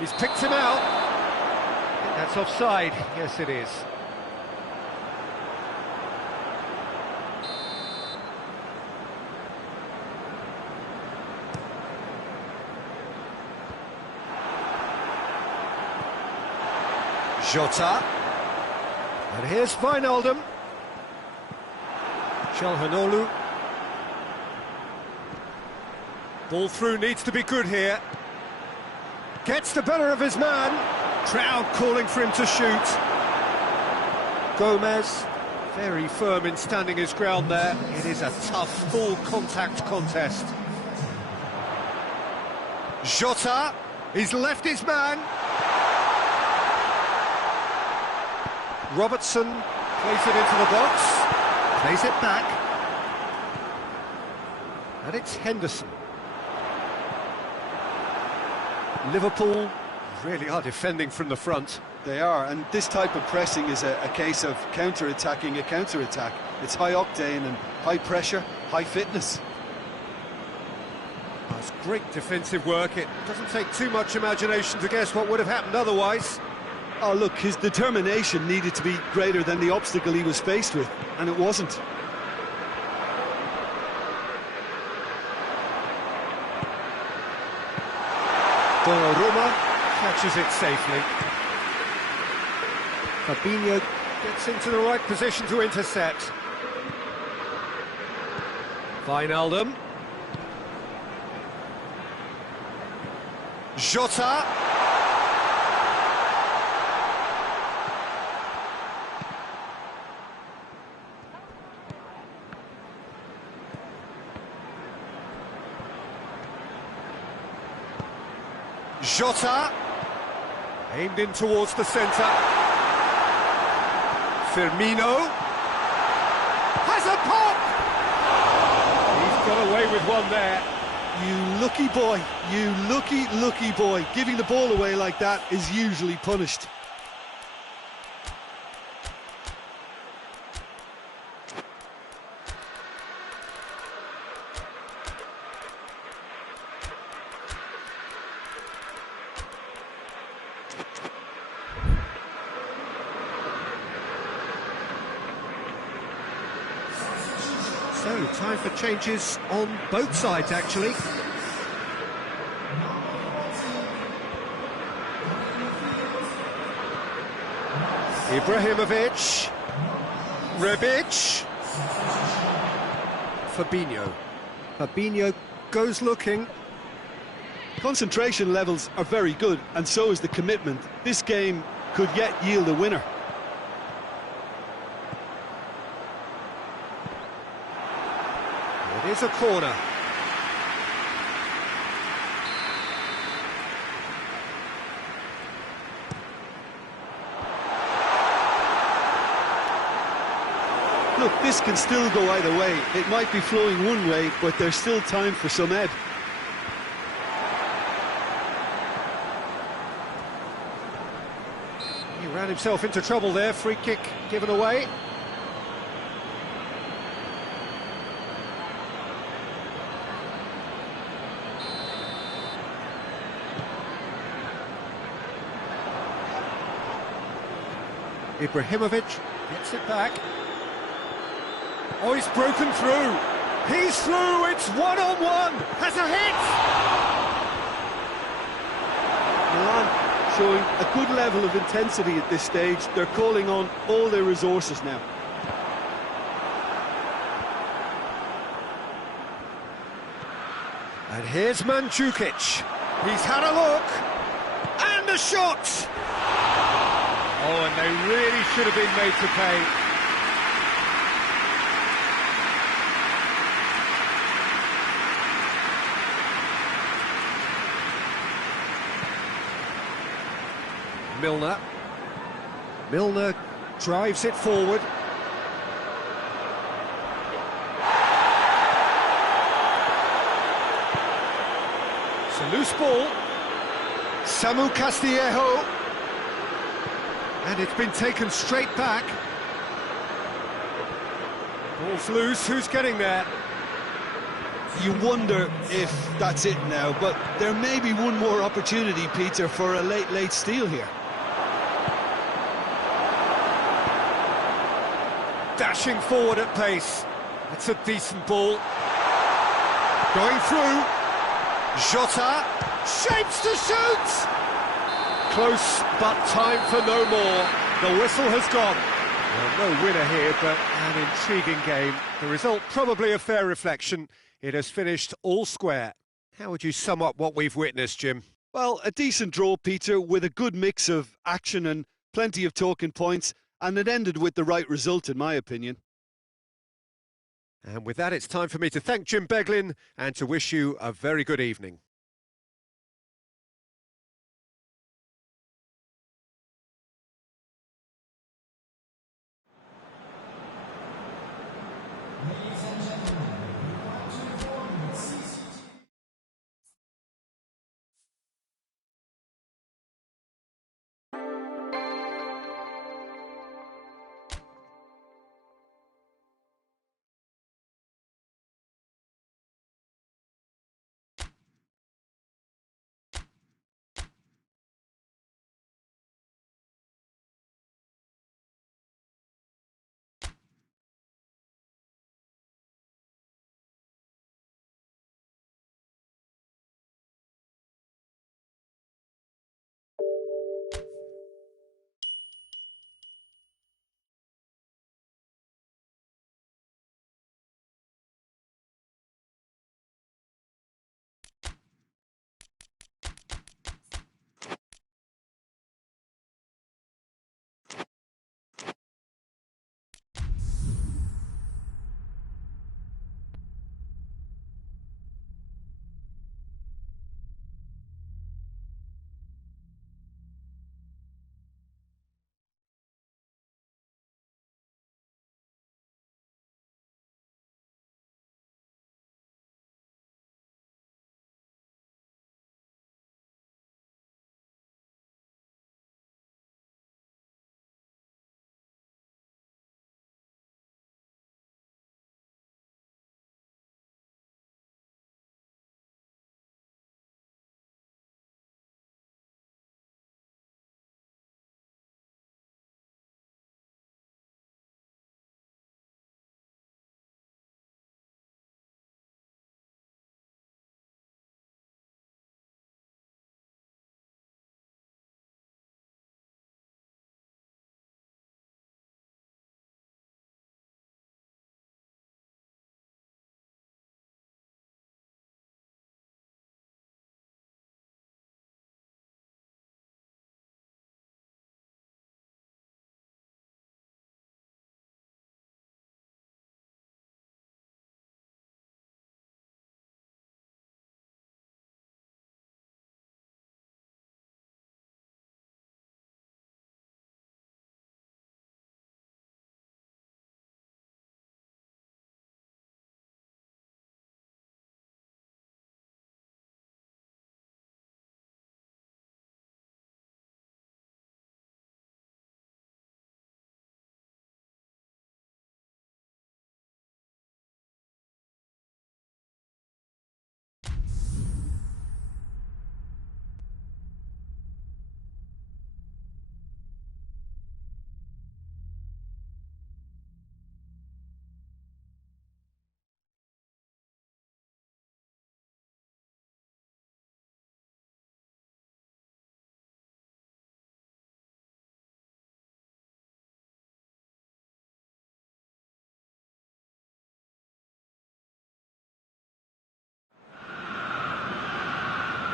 He's picked him out. I think that's offside. Yes, it is. Jota. And here's Wijnaldum. Çalhanoğlu. Ball through needs to be good here. Gets the better of his man. Crowd calling for him to shoot. Gomez, very firm in standing his ground there. It is a tough, full-contact contest. Jota, he's left his man. Robertson plays it into the box, plays it back. And it's Henderson. Liverpool really are defending from the front. They are, and this type of pressing is a case of counter-attacking a counter-attack. It's high octane and high pressure, high fitness. That's great defensive work. It doesn't take too much imagination to guess what would have happened otherwise. Oh, look, his determination needed to be greater than the obstacle he was faced with, and it wasn't. Donnarumma catches it safely. Fabinho gets into the right position to intercept. Wijnaldum. Jota. Jota. Aimed in towards the centre. Firmino. Has a pop! He's got away with one there. You lucky boy, you lucky boy. Giving the ball away like that is usually punished. So, time for changes on both sides, actually. Ibrahimovic. Rebic. Fabinho. Fabinho goes looking. Concentration levels are very good, and so is the commitment. This game could yet yield a winner. It is a corner. Look, this can still go either way. It might be flowing one way, but there's still time for some ebb. He ran himself into trouble there. Free kick given away. Ibrahimovic gets it back. Oh, he's broken through. He's through. It's one-on-one. Has a hit. Milan showing a good level of intensity at this stage. They're calling on all their resources now. And here's Mandzukic. He's had a look. And a shot. Oh, and they really should have been made to pay. Milner drives it forward. It's a loose ball. Samu Castillejo. And it's been taken straight back. Ball's loose, who's getting there? You wonder if that's it now, but there may be one more opportunity, Peter, for a late steal here. Dashing forward at pace. That's a decent ball. Going through. Jota. Shapes to shoot! Close, but time for no more. The whistle has gone. Well, no winner here, but an intriguing game. The result probably a fair reflection. It has finished all square. How would you sum up what we've witnessed, Jim? Well, a decent draw, Peter, with a good mix of action and plenty of talking points, and it ended with the right result, in my opinion. And with that, it's time for me to thank Jim Beglin and to wish you a very good evening.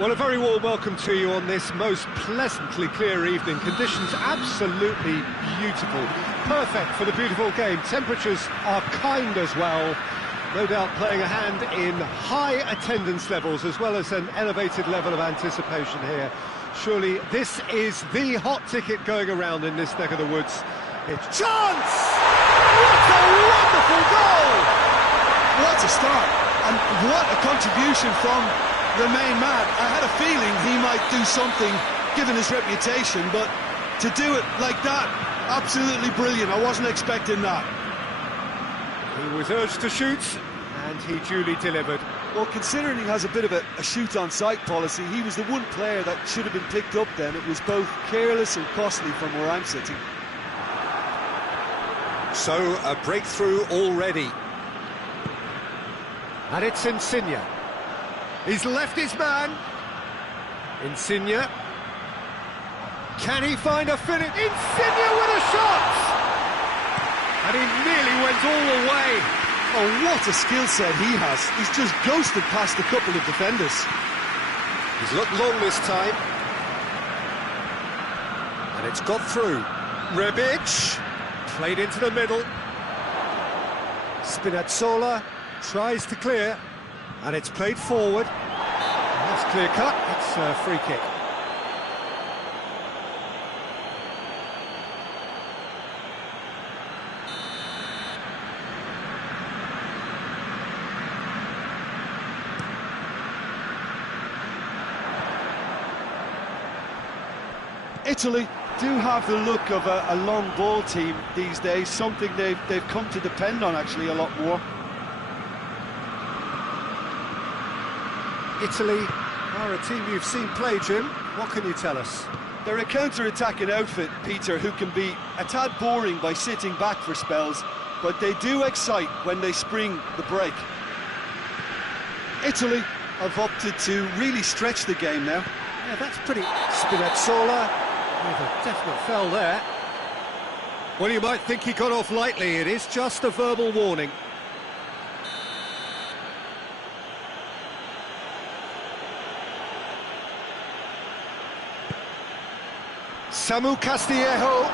Well, a very warm welcome to you on this most pleasantly clear evening. Conditions absolutely beautiful. Perfect for the beautiful game. Temperatures are kind as well. No doubt playing a hand in high attendance levels as well as an elevated level of anticipation here. Surely this is the hot ticket going around in this neck of the woods. It's chance! What a wonderful goal! What a start, and what a contribution from the main man. I had a feeling he might do something given his reputation, but to do it like that, absolutely brilliant. I wasn't expecting that. He was urged to shoot, and he duly delivered. Well, considering he has a bit of a shoot-on-sight policy, he was the one player that should have been picked up then. It was both careless and costly from where I'm sitting. So, a breakthrough already. And it's Insigne. He's left his man. Insigne. Can he find a finish? Insigne with a shot! And he nearly went all the way. Oh, what a skill set he has. He's just ghosted past a couple of defenders. He's looked long this time. And it's got through. Rebic. Played into the middle. Spinazzola tries to clear. And it's played forward. That's clear cut. It's a free kick. Italy do have the look of a long ball team these days, something they've come to depend on actually a lot more. Italy are a team you've seen play, Jim. What can you tell us? They're a counter-attacking outfit, Peter, who can be a tad boring by sitting back for spells, but they do excite when they spring the break. Italy have opted to really stretch the game now. Yeah, that's pretty... Spinazzola with a definite foul there. Well, you might think he got off lightly. It is just a verbal warning. Samu Castillejo.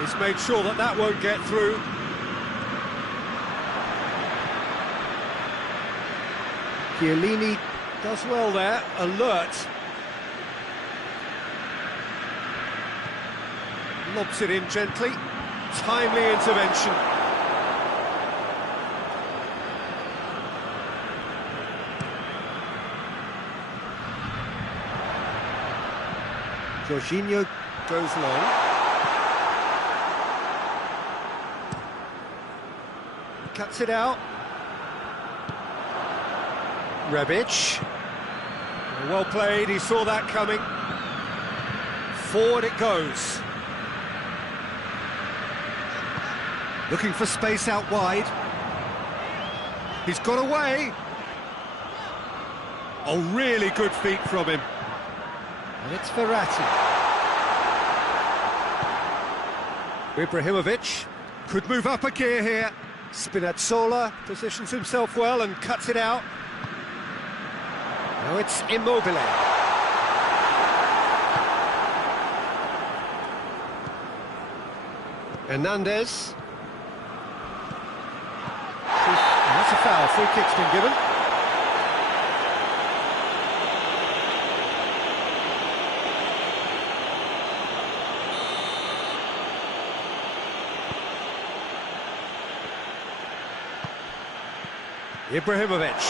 He's made sure that that won't get through. Chiellini does well there, alert. Lobs it in gently, timely intervention. Jorginho goes long. Cuts it out. Rebic. Well played, he saw that coming. Forward it goes. Looking for space out wide. He's got away. Oh, really good feet from him. And it's Verratti. Ibrahimovic could move up a gear here. Spinazzola positions himself well and cuts it out. Now it's Immobile. Hernandez. That's a foul, free kick's been given. Ibrahimovic.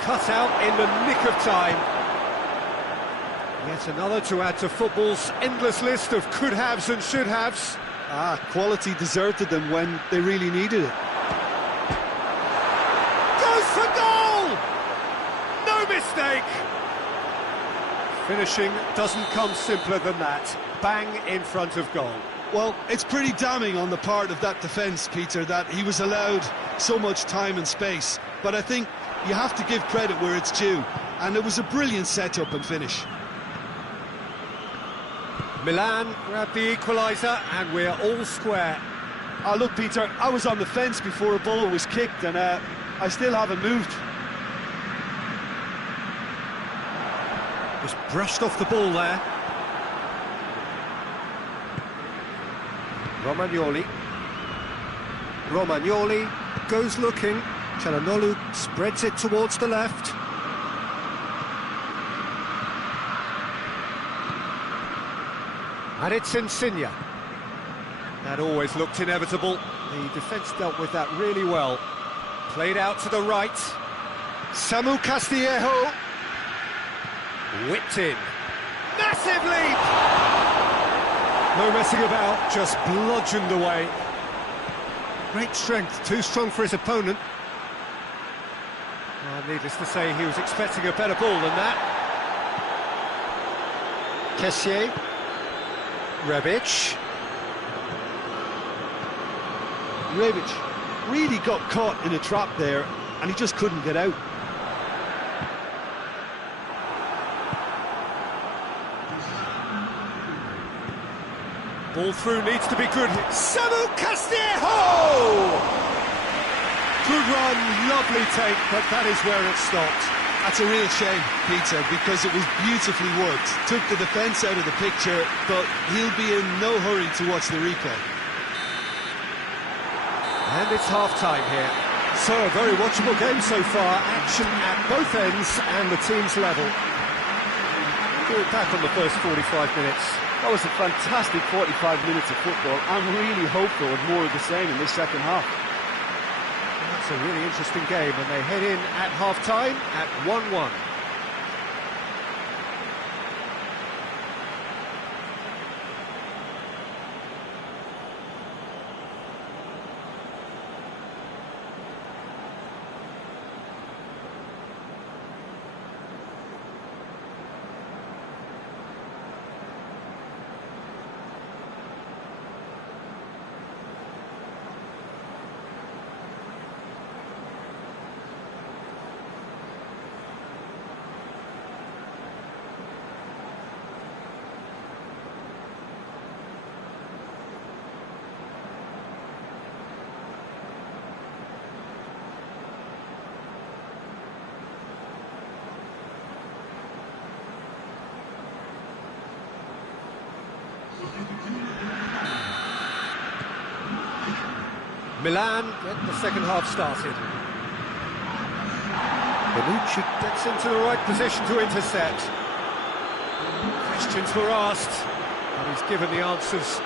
Cut out in the nick of time. Yet another to add to football's endless list of could-haves and should-haves. Quality deserted them when they really needed it. Goes for goal! No mistake! Finishing doesn't come simpler than that. Bang in front of goal. Well, it's pretty damning on the part of that defence, Peter, that he was allowed so much time and space. But I think you have to give credit where it's due, and it was a brilliant setup and finish. Milan grabbed the equaliser, and we're all square. Oh, look, Peter, I was on the fence before a ball was kicked, and I still haven't moved. Just brushed off the ball there. Romagnoli goes looking. Çalhanoğlu spreads it towards the left. And it's Insigne. That always looked inevitable. The defence dealt with that really well. Played out to the right. Samu Castillejo. Whipped in. Massive leap! No messing about, just bludgeoned away. Great strength, too strong for his opponent. Needless to say, he was expecting a better ball than that. Kessié. Rebic really got caught in a trap there, and he just couldn't get out. Ball through needs to be good. Samu Castillejo! Good run, lovely take, but that is where it stopped. That's a real shame, Peter, because it was beautifully worked. Took the defence out of the picture, but he'll be in no hurry to watch the replay. And it's half-time here. So, a very watchable game so far. Action at both ends and the team's level. We'll look back on the first 45 minutes. That was a fantastic 45 minutes of football. I'm really hopeful of more of the same in this second half. It's a really interesting game, and they head in at half-time at 1-1. Milan get the second half started. Bonucci gets into the right position to intercept. Questions were asked, and he's given the answers.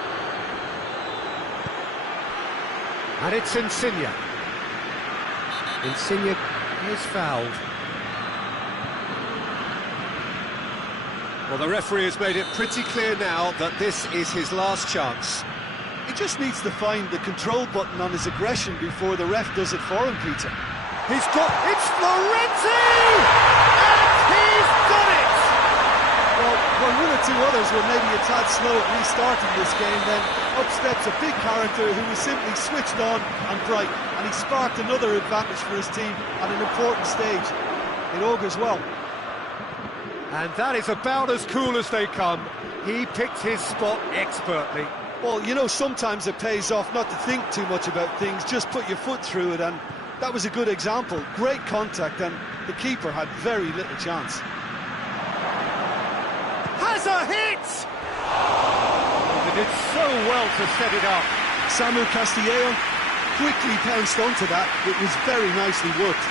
And it's Insigne. Insigne is fouled. Well, the referee has made it pretty clear now that this is his last chance. He just needs to find the control button on his aggression before the ref does it for him, Peter. He's got... It's Florenzi! And he's done it! Well, when one or two others were maybe a tad slow at restarting this game, then up steps a big character who was simply switched on and bright, and he sparked another advantage for his team at an important stage. It augurs well. And that is about as cool as they come. He picked his spot expertly. Well, you know, sometimes it pays off not to think too much about things, just put your foot through it, and that was a good example. Great contact, and the keeper had very little chance. Has a hit! They did so well to set it up. Samu Castillejo quickly pounced onto that. It was very nicely worked.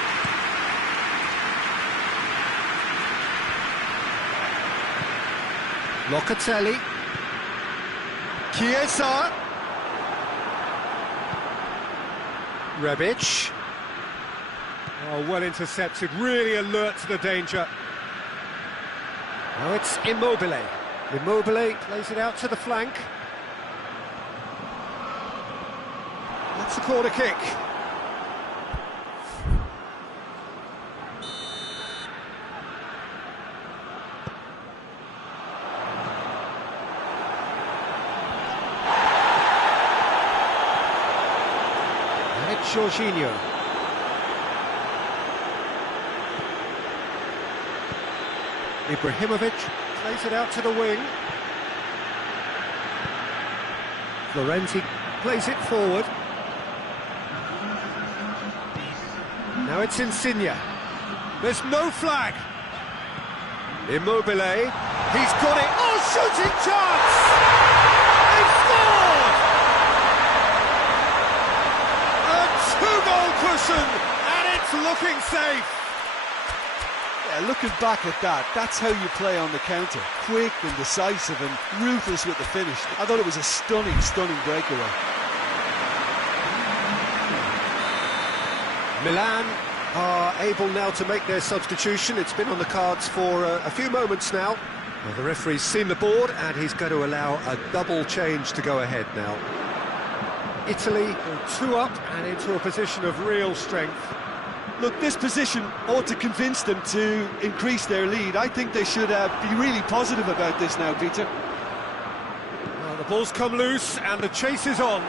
Locatelli. Chiesa. Rebic. Oh, well intercepted, really alert to the danger. Now it's Immobile. Immobile plays it out to the flank. That's a corner kick. And it's Jorginho. Ibrahimovic plays it out to the wing. Florenzi plays it forward. Now it's Insigne. There's no flag. Immobile. He's got it. Oh, shooting chance! They've scored! A two-goal cushion, and it's looking safe. Yeah, looking back at that, that's how you play on the counter. Quick and decisive and ruthless with the finish. I thought it was a stunning, stunning breakaway. Milan are able now to make their substitution. It's been on the cards for a few moments now. Well, the referee's seen the board and he's going to allow a double change to go ahead now. Italy go 2 up and into a position of real strength. Look, this position ought to convince them to increase their lead. I think they should be really positive about this now, Peter. Well, the ball's come loose and the chase is on.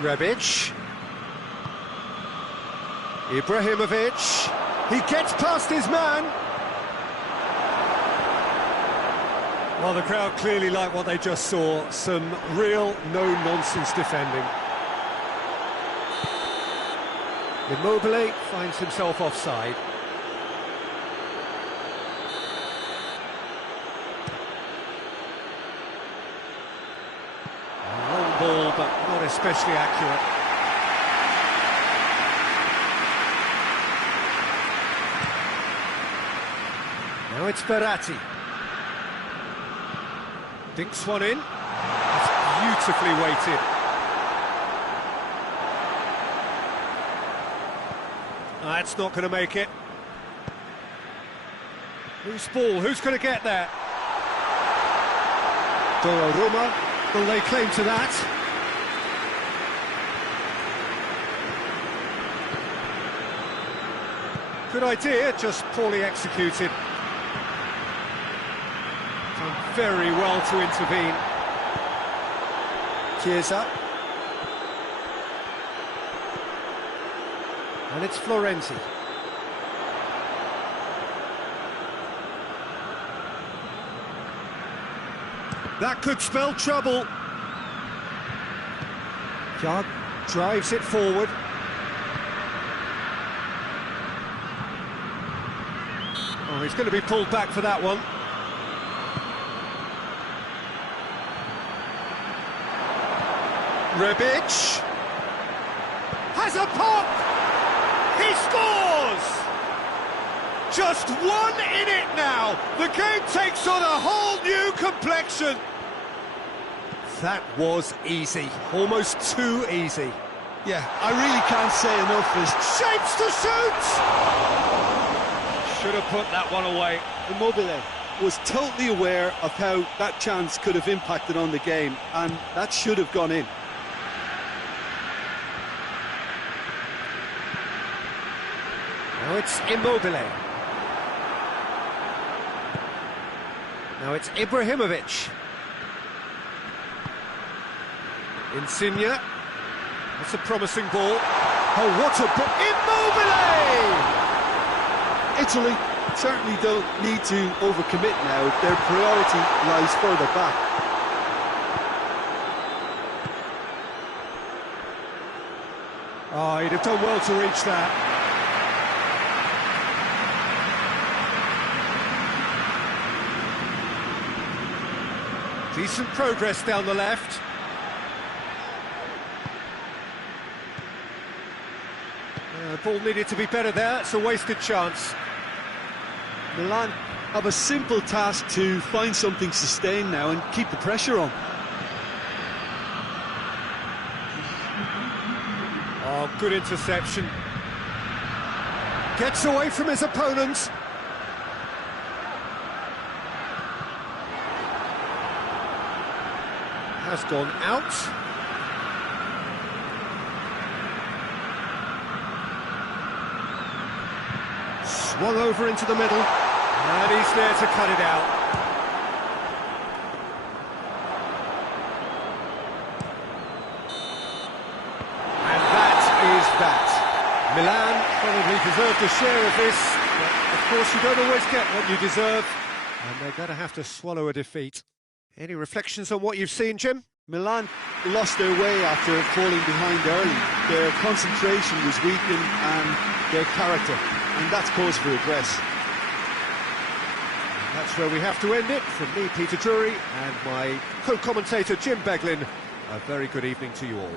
Rebic. Ibrahimovic. He gets past his man. Well, the crowd clearly like what they just saw. Some real no-nonsense defending. Immobile finds himself offside. A long ball, but not especially accurate. Now it's Verratti. Dinks one in. It's beautifully weighted. That's not going to make it. Whose ball? Who's going to get there? Donnarumma. Will they claim to that? Good idea, just poorly executed. Done very well to intervene. Chiesa. And it's Florenzi. That could spell trouble. Yard drives it forward. Oh, he's going to be pulled back for that one. Rebic has a pop. He scores! Just one in it now. The game takes on a whole new complexion. That was easy, almost too easy. Yeah, I really can't say enough. Shapes to shoot! Should have put that one away. Immobile was totally aware of how that chance could have impacted on the game, and that should have gone in. Now it's Immobile. Now it's Ibrahimovic. Insigne. That's a promising ball. Oh, what a ball! Immobile! Italy certainly don't need to overcommit now. Their priority lies further back. Oh, he'd have done well to reach that. Decent progress down the left. The ball needed to be better there. It's a wasted chance. Milan have a simple task to find something sustained now and keep the pressure on. Oh, good interception. Gets away from his opponent. Has gone out. Swung over into the middle, and he's there to cut it out. And that is deserved a share of this, but of course you don't always get what you deserve, and they're going to have to swallow a defeat. Any reflections on what you've seen, Jim? Milan lost their way after falling behind early. Their concentration was weakened and their character, and that's cause for regret. That's where we have to end it. From me, Peter Drury, and my co-commentator, Jim Beglin, a very good evening to you all.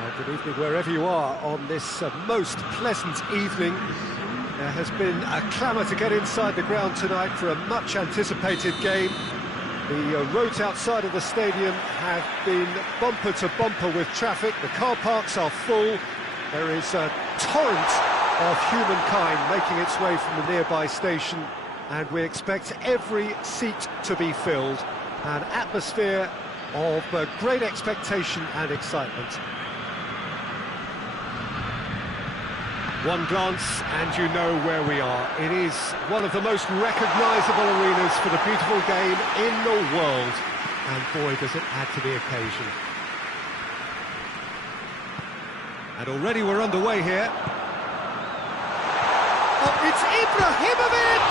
Well, good evening wherever you are on this most pleasant evening. There has been a clamour to get inside the ground tonight for a much anticipated game. The roads outside of the stadium have been bumper to bumper with traffic. The car parks are full. There is a torrent of humankind making its way from the nearby station, and we expect every seat to be filled. An atmosphere of great expectation and excitement. One glance and you know where we are. It is one of the most recognisable arenas for the beautiful game in the world. And boy, does it add to the occasion. And already we're underway here. Oh, it's Ibrahimovic!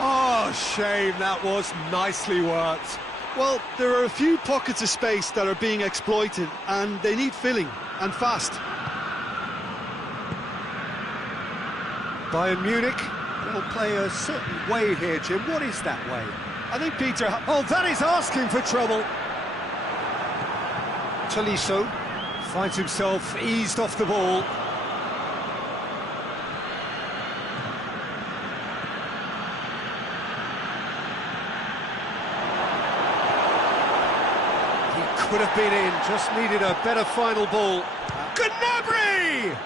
Oh, shame, that was nicely worked. Well, there are a few pockets of space that are being exploited, and they need filling, and fast. Bayern Munich will play a certain way here, Jim. What is that way? I think Peter... Oh, that is asking for trouble. Tolisso finds himself eased off the ball. He could have been in, just needed a better final ball. Gnabry!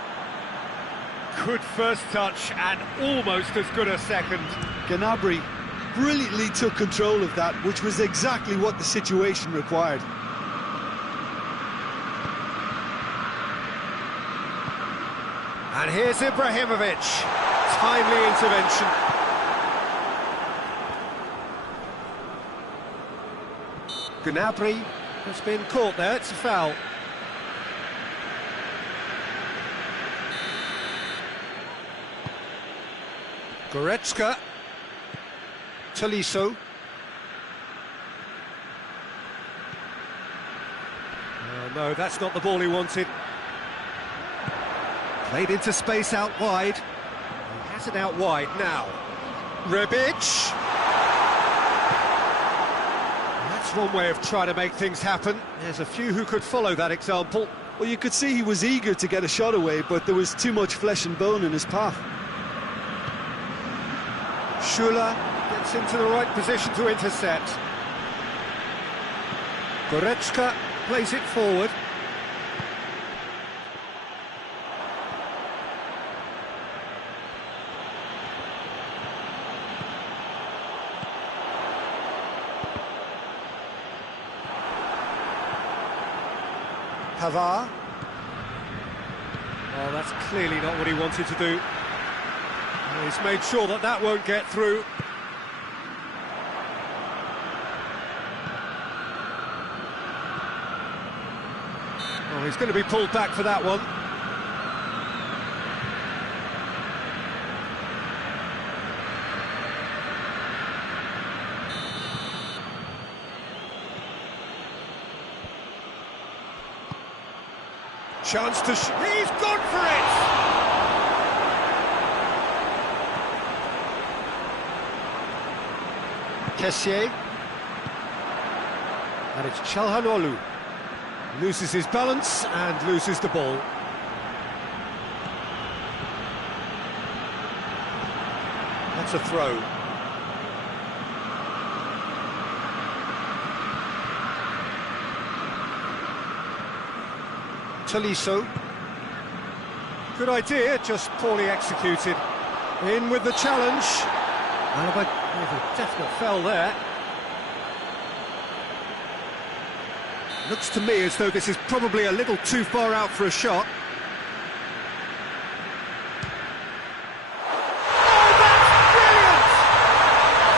Good first touch and almost as good a second. Gnabry brilliantly took control of that, which was exactly what the situation required. And here's Ibrahimovic. Timely intervention. Gnabry has been caught there, it's a foul. Goretzka. Tolisso. Oh, no, that's not the ball he wanted. Played into space out wide. He has it out wide now. Rebic. That's one way of trying to make things happen. There's a few who could follow that example. Well, you could see he was eager to get a shot away, but there was too much flesh and bone in his path. Schuller gets into the right position to intercept. Goretzka plays it forward. Pavard. Oh, that's clearly not what he wanted to do. He's made sure that that won't get through. Oh, he's going to be pulled back for that one. Chance to... He's gone for it! Kessié. And it's Çalhanoğlu. Loses his balance and loses the ball. That's a throw. Tolisso. Good idea, just poorly executed. In with the challenge. And a definite foul there. Looks to me as though this is probably a little too far out for a shot. Oh, that's brilliant!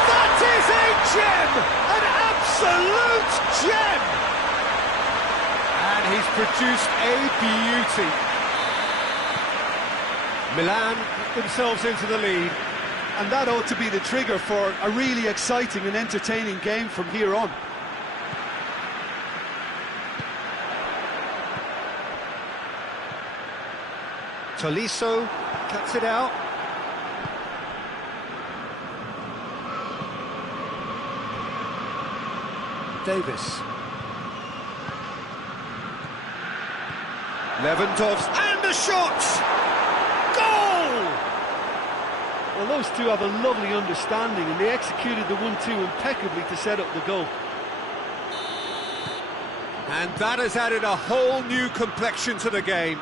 That is a gem! An absolute gem! And he's produced a beauty. Milan get themselves into the lead. And that ought to be the trigger for a really exciting and entertaining game from here on. Tolisso cuts it out. Davis. Lewandowski. And the shot! Goal! Well, those two have a lovely understanding, and they executed the 1-2 impeccably to set up the goal. And that has added a whole new complexion to the game.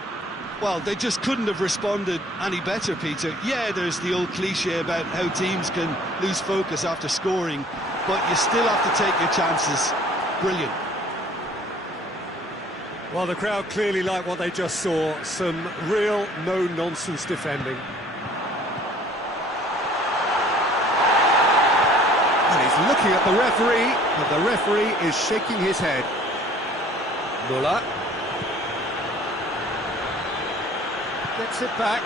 Well, they just couldn't have responded any better, Peter. Yeah, there's the old cliche about how teams can lose focus after scoring, but you still have to take your chances. Brilliant. Well, the crowd clearly like what they just saw. Some real no-nonsense defending. And he's looking at the referee, but the referee is shaking his head. Müller gets it back.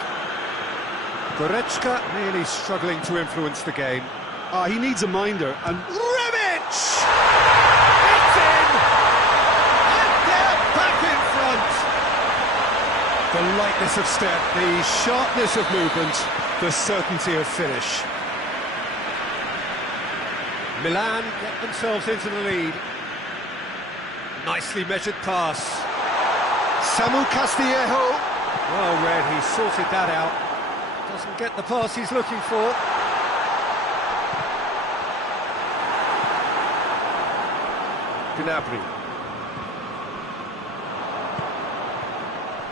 Goretzka really struggling to influence the game. He needs a minder. And Rebic! The lightness of step, the sharpness of movement, the certainty of finish. Milan get themselves into the lead. Nicely measured pass. Samu Castillejo. Well read, he sorted that out. Doesn't get the pass he's looking for. Gnabry.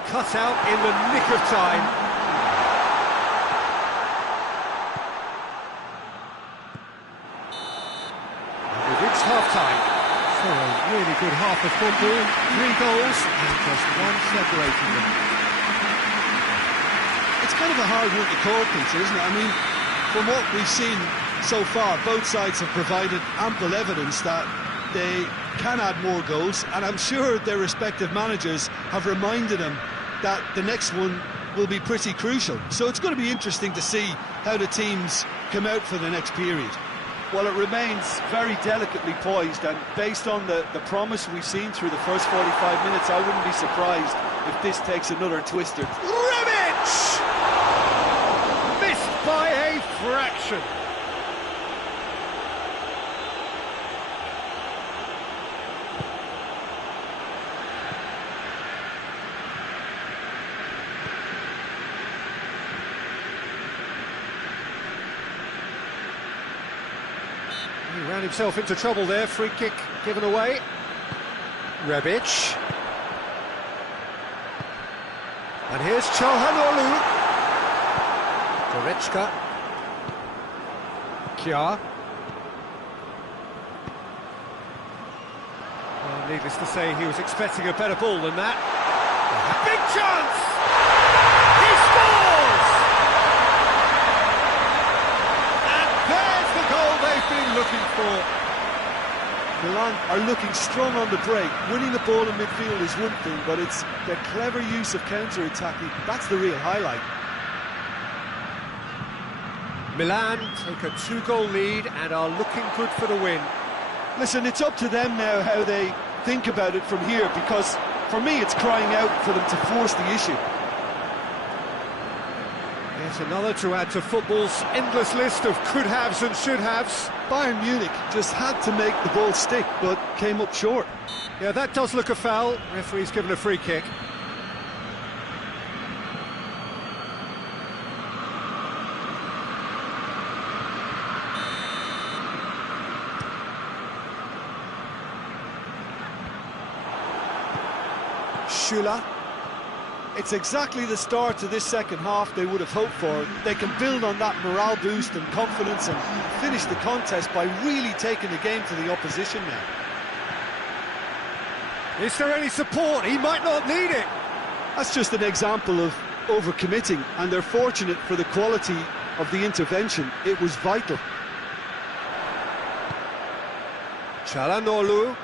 Cut out in the nick of time. And we've reached half-time. So a really good half of football. 3 goals and just one separating them. It's kind of a hard one to call, Peter, isn't it? I mean, from what we've seen so far, both sides have provided ample evidence that they can add more goals, and I'm sure their respective managers have reminded them that the next one will be pretty crucial. So it's going to be interesting to see how the teams come out for the next period. Well, it remains very delicately poised, and based on the promise we've seen through the first 45 minutes, I wouldn't be surprised if this takes another twister. Rebic! Missed by a fraction. He ran himself into trouble there, free kick given away. Rebic. And here's Çalhanoğlu. Goretzka. Kjaer. Well, needless to say, he was expecting a better ball than that. Big chance! He scores! And there's the goal they've been looking for. Milan are looking strong on the break. Winning the ball in midfield is one thing, but it's their clever use of counter-attacking. That's the real highlight. Milan take a 2-goal lead and are looking good for the win. Listen, it's up to them now how they think about it from here, because for me it's crying out for them to force the issue. Yet another to add to football's endless list of could-haves and should-haves. Bayern Munich just had to make the ball stick, but came up short. Yeah, that does look a foul. Referee's given a free kick. Schüller. It's exactly the start to this second half they would have hoped for. They can build on that morale boost and confidence and finish the contest by really taking the game to the opposition now. Is there any support? He might not need it. That's just an example of overcommitting, and they're fortunate for the quality of the intervention. It was vital. Çalhanoğlu.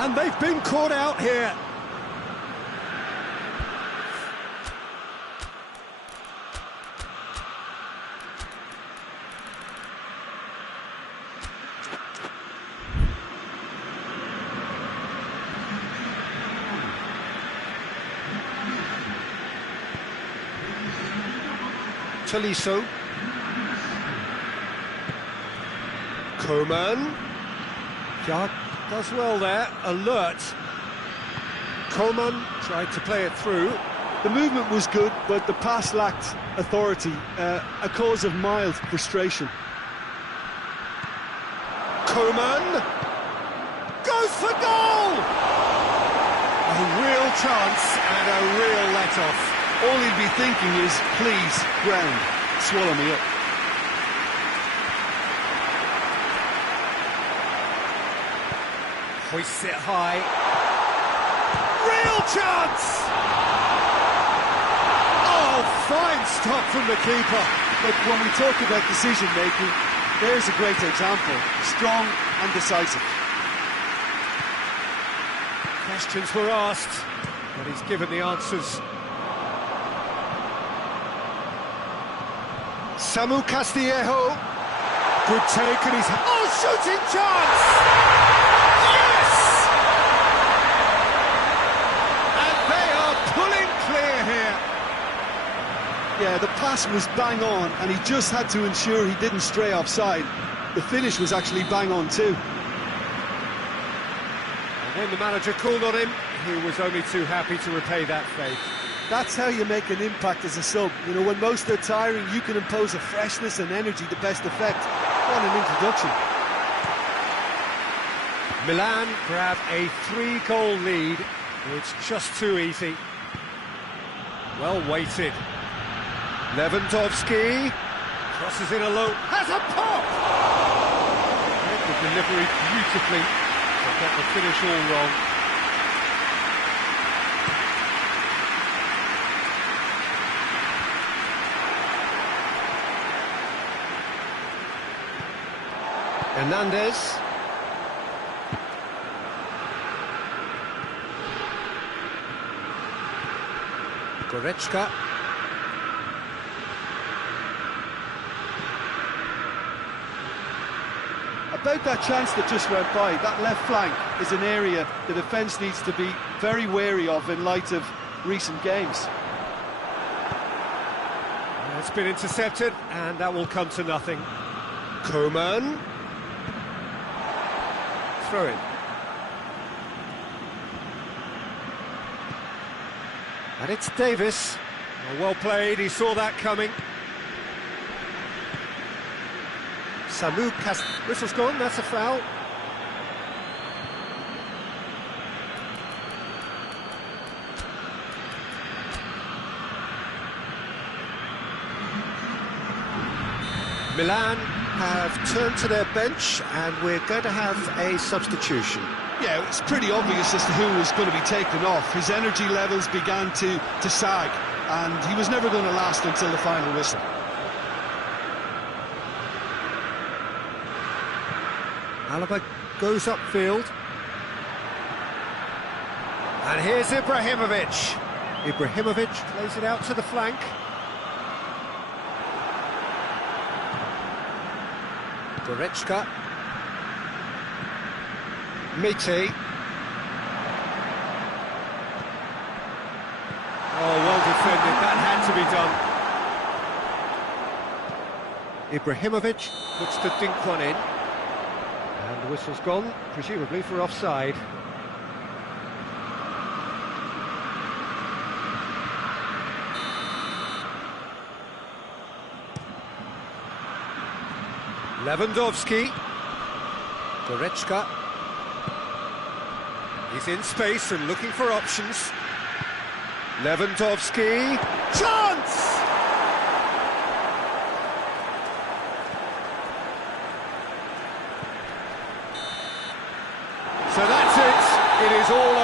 And they've been caught out here. Tolisso. Coman. Kjaer does well there, alert. Coman tried to play it through. The movement was good, but the pass lacked authority, a cause of mild frustration. Coman goes for goal! A real chance and a real let-off. All he'd be thinking is, please, ground, swallow me up. Hoists it high. Real chance! Oh, fine stop from the keeper. But when we talk about decision-making, there's a great example. Strong and decisive. Questions were asked, but he's given the answers. Samu Castillejo. Good take, and he's... Oh, shooting chance! Yes! Yeah, the pass was bang on, and he just had to ensure he didn't stray offside. The finish was actually bang on too. And when the manager called on him, he was only too happy to repay that faith. That's how you make an impact as a sub. You know, when most are tiring, you can impose a freshness and energy to best effect. What an introduction. Milan grab a 3-goal lead. It's just too easy. Well weighted. Lewandowski crosses in alone. Has a pop! Read the delivery beautifully, but got the finish all wrong. Hernandez. Goretzka. About that chance that just went by, that left flank is an area the defence needs to be very wary of in light of recent games. It's been intercepted, and that will come to nothing. Coman. Throw in. And it's Davis. Well played, he saw that coming. Samu whistle's gone, that's a foul. Milan have turned to their bench, and we're going to have a substitution. Yeah, it's pretty obvious as to who was going to be taken off. His energy levels began to sag, and he was never going to last until the final whistle. Alaba goes upfield. And here's Ibrahimovic. Ibrahimovic plays it out to the flank. Goretzka. Mite. Oh, well defended. That had to be done. Ibrahimovic looks to dink one in. And the whistle's gone, presumably for offside. Lewandowski. Goretzka. He's in space and looking for options. Lewandowski. Chance! So that's it. It is all